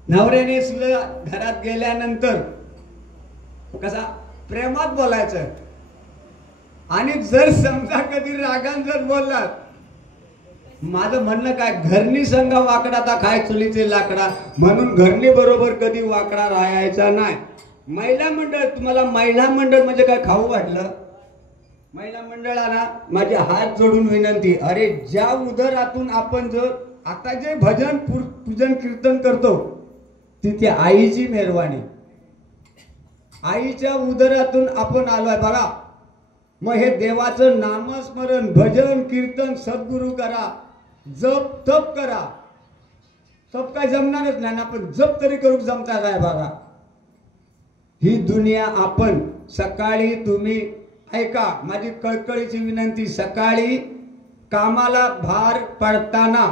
नवऱ्याने सुद्धा घरात गेल्यानंतर कसा प्रेमात बोलायचं, आणि जर समजा कधी रागान जर बोललात, माझं म्हणणं काय, घरनी संघ वाकडा ता खाय चुलीचे लाकडा, म्हणून घरनी बरोबर कधी वाकडा राहायचा नाही. महिला मंडळ, तुम्हाला महिला मंडळ म्हणजे काय खाऊ वाटलं? महिला मंडळाला माझे हात जोडून विनंती, अरे ज्या उदरातून आपण जर आता जे भजन पूजन कीर्तन करतो तिथे आईची मेहरवानी, आईच्या उदरातून आपण आलोय बघा. मग हे देवाचं नामस्मरण भजन कीर्तन सद्गुरु करा, जप तप करा. सब काय जमणारच नाही ना, पण जप तरी करू जमता काय बघा. ही दुनिया आपण सकाळी तुम्ही ऐका, माझी कळकळीची विनंती, सकाळी कामाला भार पडताना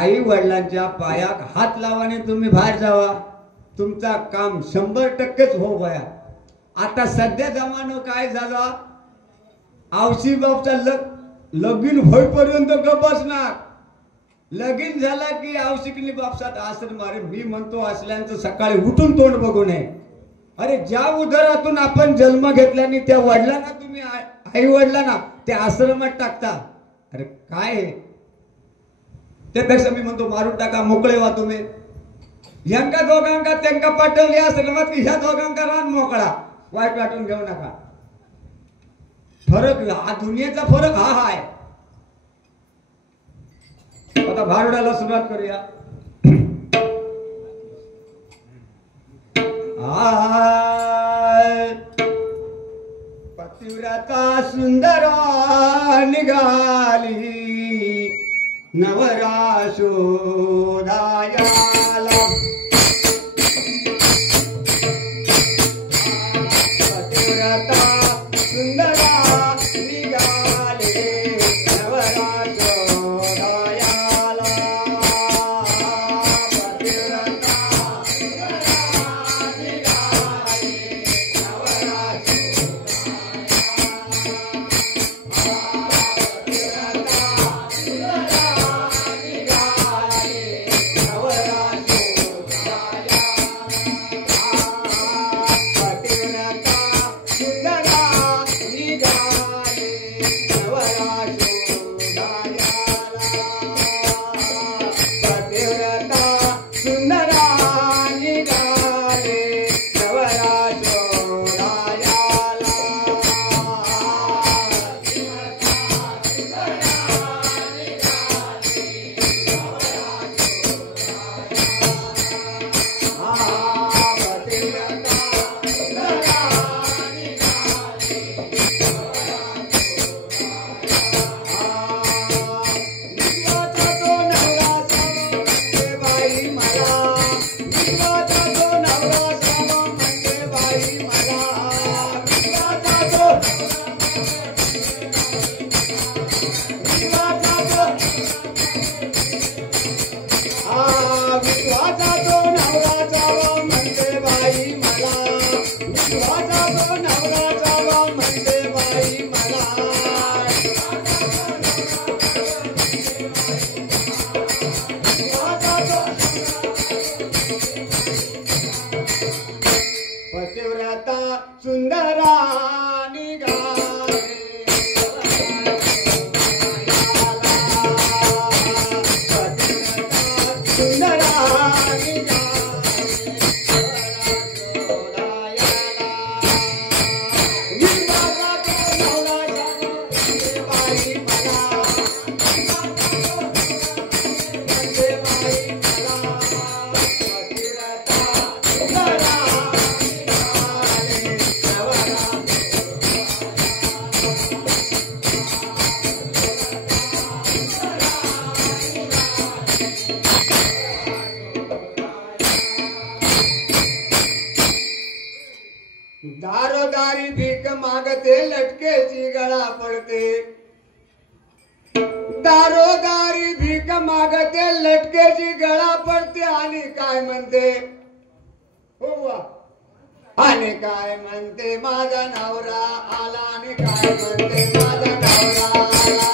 आई वडिलांच्या पायात हात लावाने तुम्ही बाहेर जावा, तुमचा काम 100%च हो गया. आता सध्या जमानो काय झाला, आवशी बापचा लगीन होईपर्यंत गप बसणार, लगीन झाला की आवशिकली बापसात आश्रम. अरे मी म्हणतो असल्यांचं सकाळी उठून तोंड बघू नये. अरे ज्या उदरातून आपण जन्म घेतल्याने त्या वडिलांना तुम्ही आई वडिलांना त्या आश्रमात टाकता. अरे काय आहे त्यापेक्षा मी म्हणतो मारून टाका, मोकळे व्हा तुम्ही. ह्यांका दोघांका त्यांका पाठवले आश्रमात की ह्या दोघांका रान मोकळा, वाईट वाटून घेऊ नका. फरक हा दुनियेचा फरक हा आहे. आता भारुडाला सुरुवात करूया. पतिव्रता सुंदरा निघाली नवरा शोधायाला. पतिव्रता सुंदरा निघाली नवरा शोधायाला. पतिव्रता पतिव्रता सुंदरा निघाली सुंदरा दारोदारी भीक मागते लटकेची गळा पडते. दारोदारी भीक मागते लटकेची गळा पडते. आणि काय म्हणते हो वा, आणि काय म्हणते माझा नवरा आला. आणि काय म्हणते माझा नवरा आला.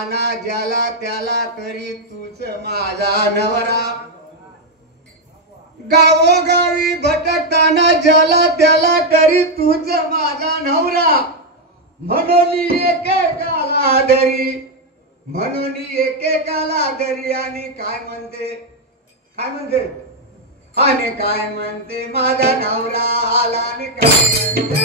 भटकताना ज्याला त्याला तरी तूच माझा नवरा गावोगावी भटकताना ज्याला त्याला तरी तूच माझा नवरा म्हणून एकेकाला धरी आणि काय म्हणते आणि काय म्हणते माझा नवरा आला आणि काय म्हणते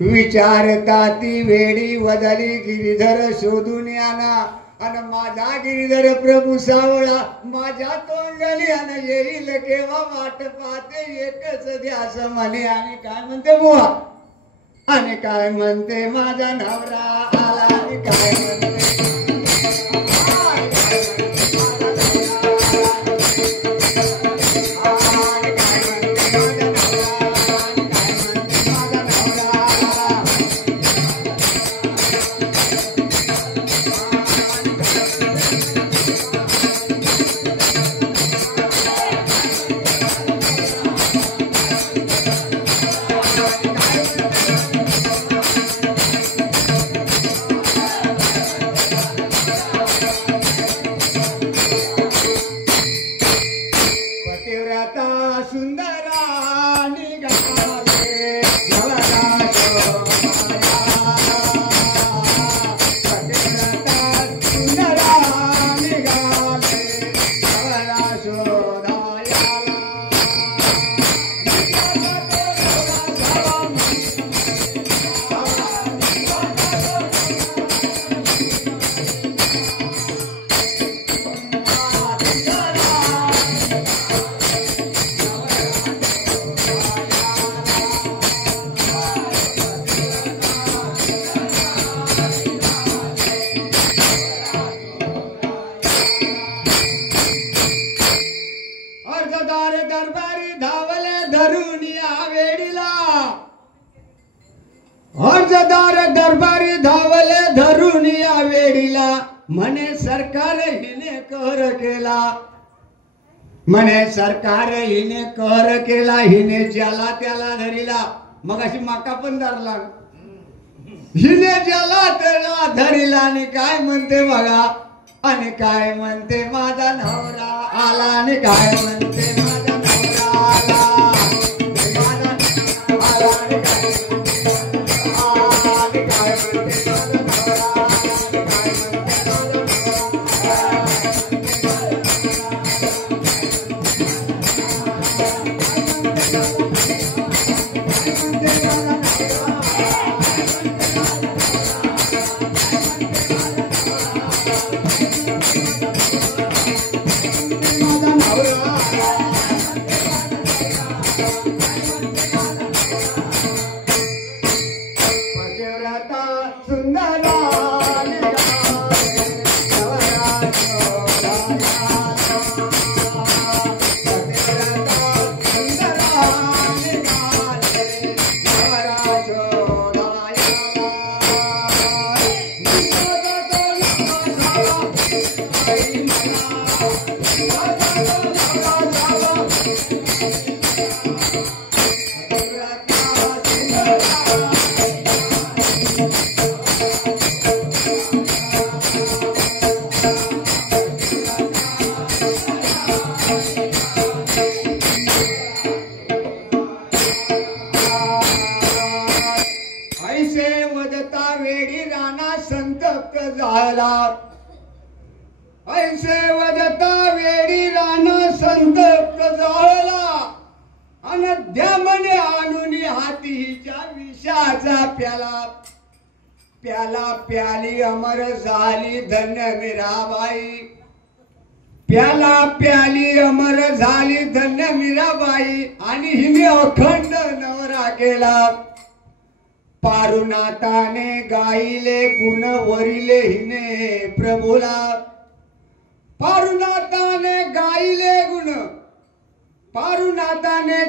विचारता ती वेडी वदली गिरीधर शोधून आणा अन माझा गिरीधर प्रभू सावळा माझ्या तोंडली अन येईल केव्हा वाट पाहते एकच ध्यास म्हणे आणि काय म्हणते बुवा आणि काय म्हणते माझा नवरा आला आणि काय म्हणते दरबारी धावले धरून या वेळीला म्हणे सरकार हिने कहर केला म्हणे सरकार हिने कहर केला हिने ज्याला त्याला धरिला मग अशी माका पण धरला हिने ज्याला त्याला धरिला आणि काय म्हणते बघा आणि काय म्हणते माझा नवरा आला आणि काय म्हणते माझा नवरा आला माझा आला आणि काय ऐसे वदता वेडी राणा संतप्त झाला ऐसे वदता वेडी राणा संतप्त झाला अनद्या मने आणून हाती हिच्या विषाचा प्याला प्याला प्याली अमर झाली धन्य मीराबाई प्याला प्याली अमर झाली धन्य मीराबाई आणि हिने अखंड नवरा केला पारुनाथाने गाईले गुण वरिले हिने प्रभूला पारुनाथाने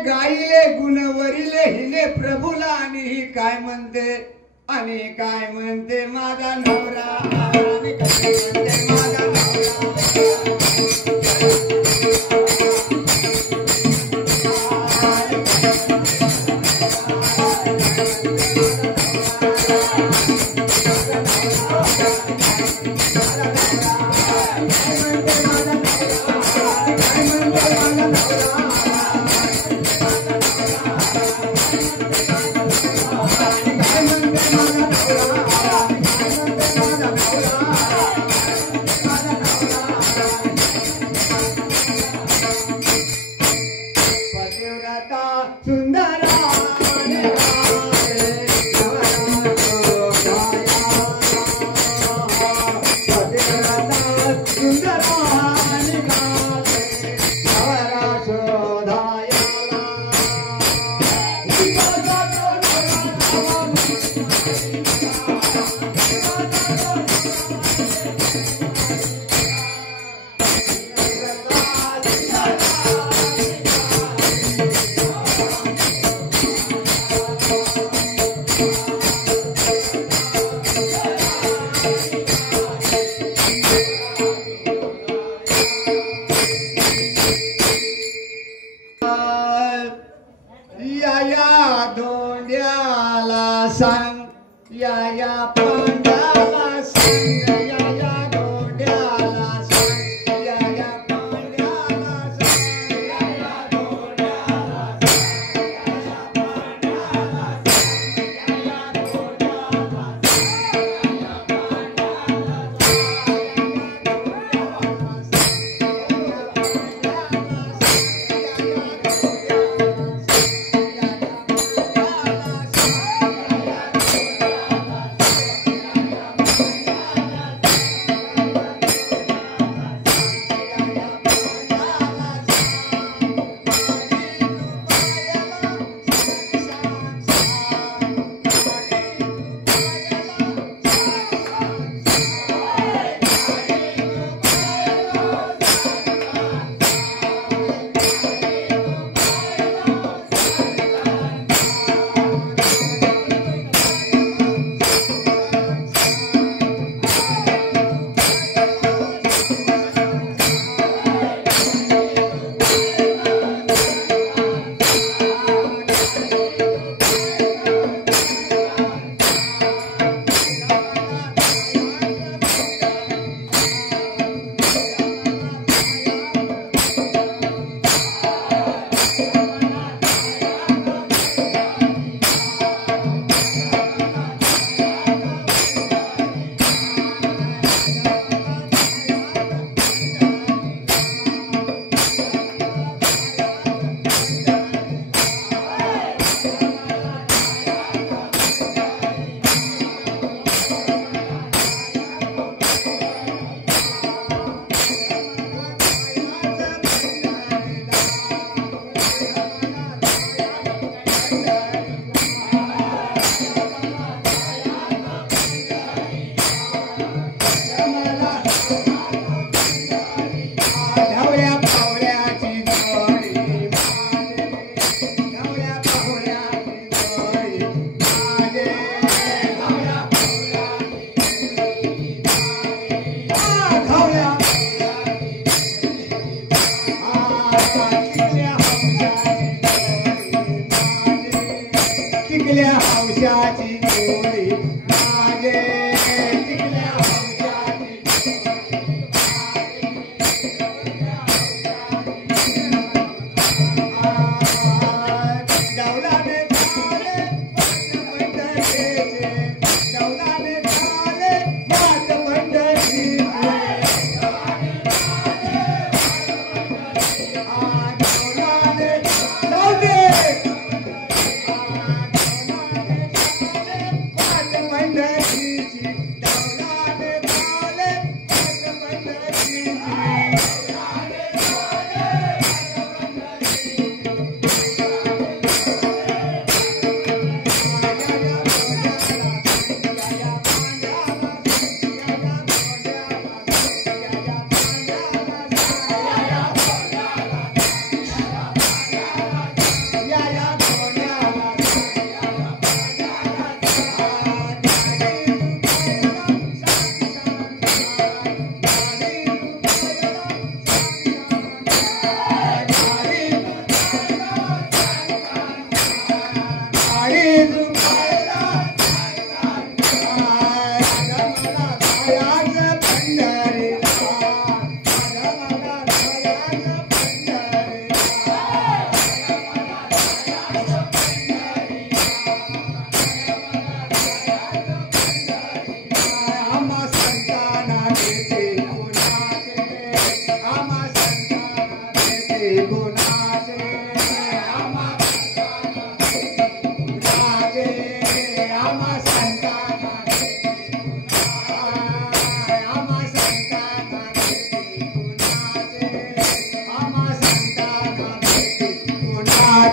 गाईले गुण वरिले हिने प्रभूला आणि ही काय म्हणते माझा नवरा आणि काय म्हणते माझा नवरा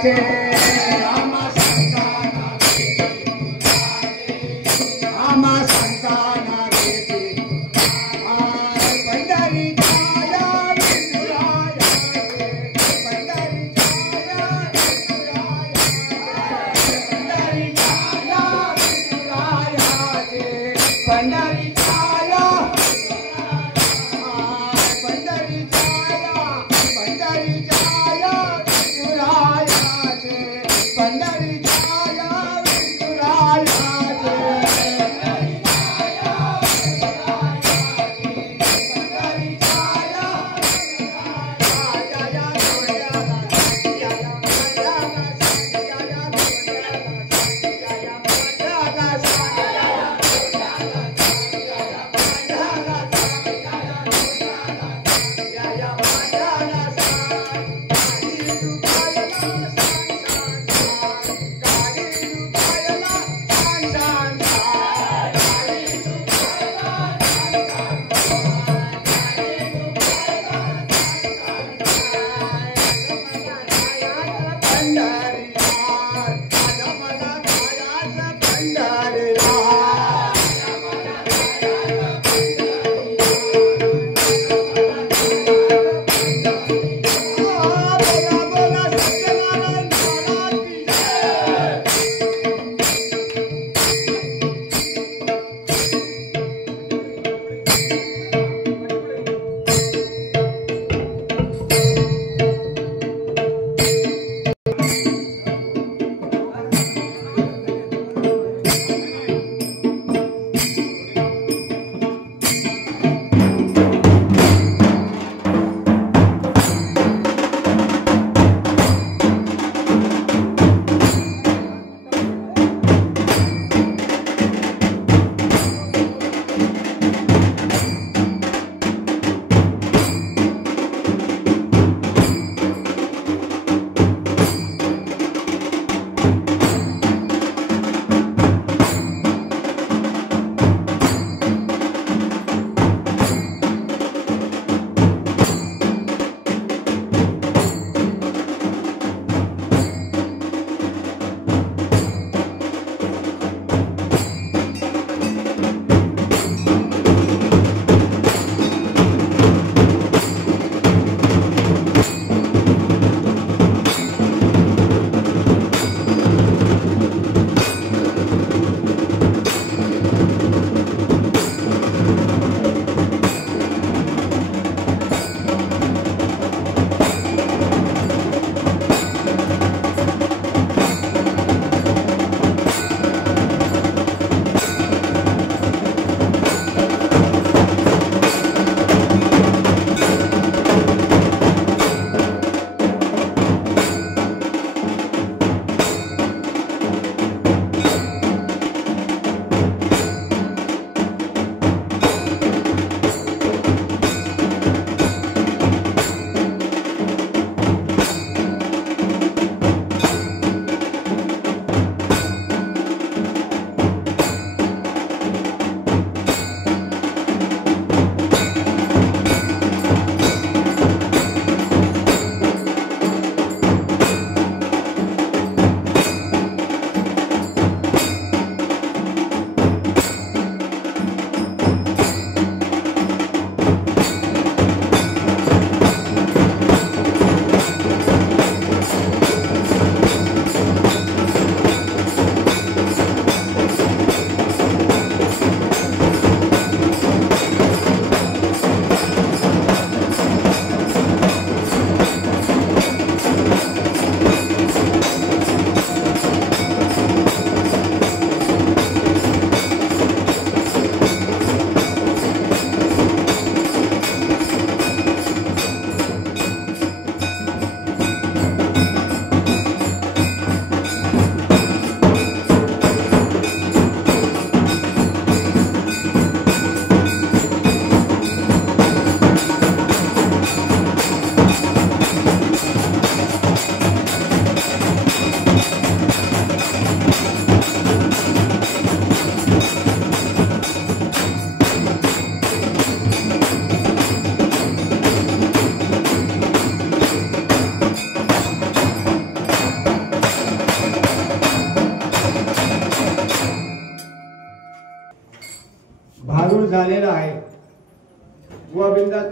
विठुरायाचे आम्हा संतांना देते पंढरीच्या विठुरायाचे पंढरीच्या पंढरीच्या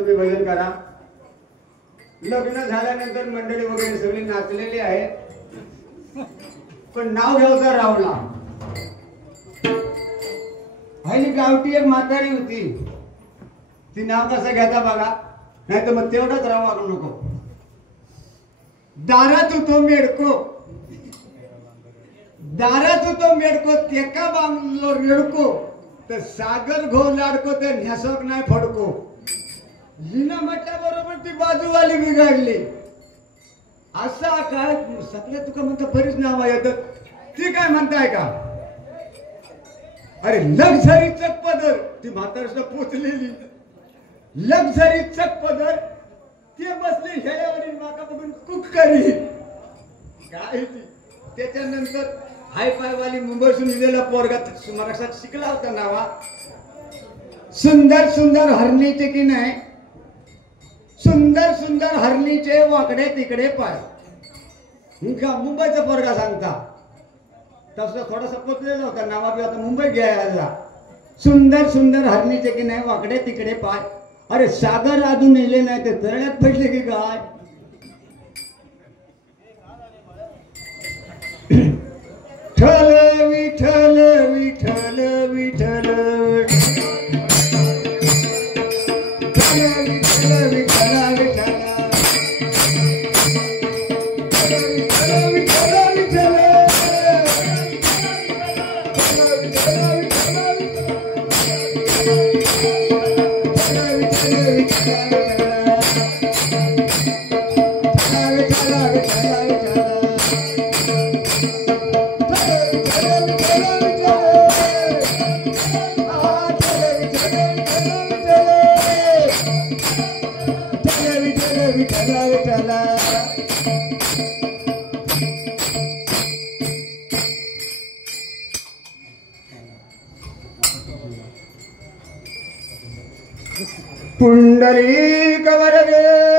तुम्ही भजन करा. लग्न झाल्यानंतर मंडळी वगैरे सगळी नाचलेली आहे, पण नाव घ्यावचं रावला. आणि गावठी एक म्हातारी होती, ती नाव कसं घ्यायचा बघा, नाही तर मग तेवढंच राव वागू नको. दारात होतो मेडको, दारात होतो मेडको, तेका बांगलो रेडको, तर सागर घो लाडको, ते न्यासक नाही फडको. हिनं म्हटल्याबरोबर ती बाजूवाली बिघडली. असा काय सगळे तुका म्हणता बरीच नाव येतात, ती काय म्हणताय का, अरे लक्झरी चक पदर, ती म्हातारसुद्धा पोचलेली. लक्झरी चक पदर, ते बसली ह्यावरील माका बघून कुक्करी काय ती. त्याच्यानंतर हाय पायवाली मुंबईसून दिलेला पोरगा महाराष्ट्रात शिकला होता नावा. सुंदर सुंदर हरणीचे की नाही, सुंदर सुंदर हरणीचे वाकडे तिकडे पाय. मुंबईचा पोरगा सांगता तसं थोडासा पोचलेला होता नावा बी, आता मुंबई घ्यायला. सुंदर सुंदर हरणीचे की नाही वाकडे तिकडे पाय. अरे सागर अजून नेले नाही ते तळ्यात पडले की काय. विठ्ठल विठ्ठल विठ्ठल विठ्ठल विठ्ठल विठ्ठल विठ्ठल पुंडलिक वरदे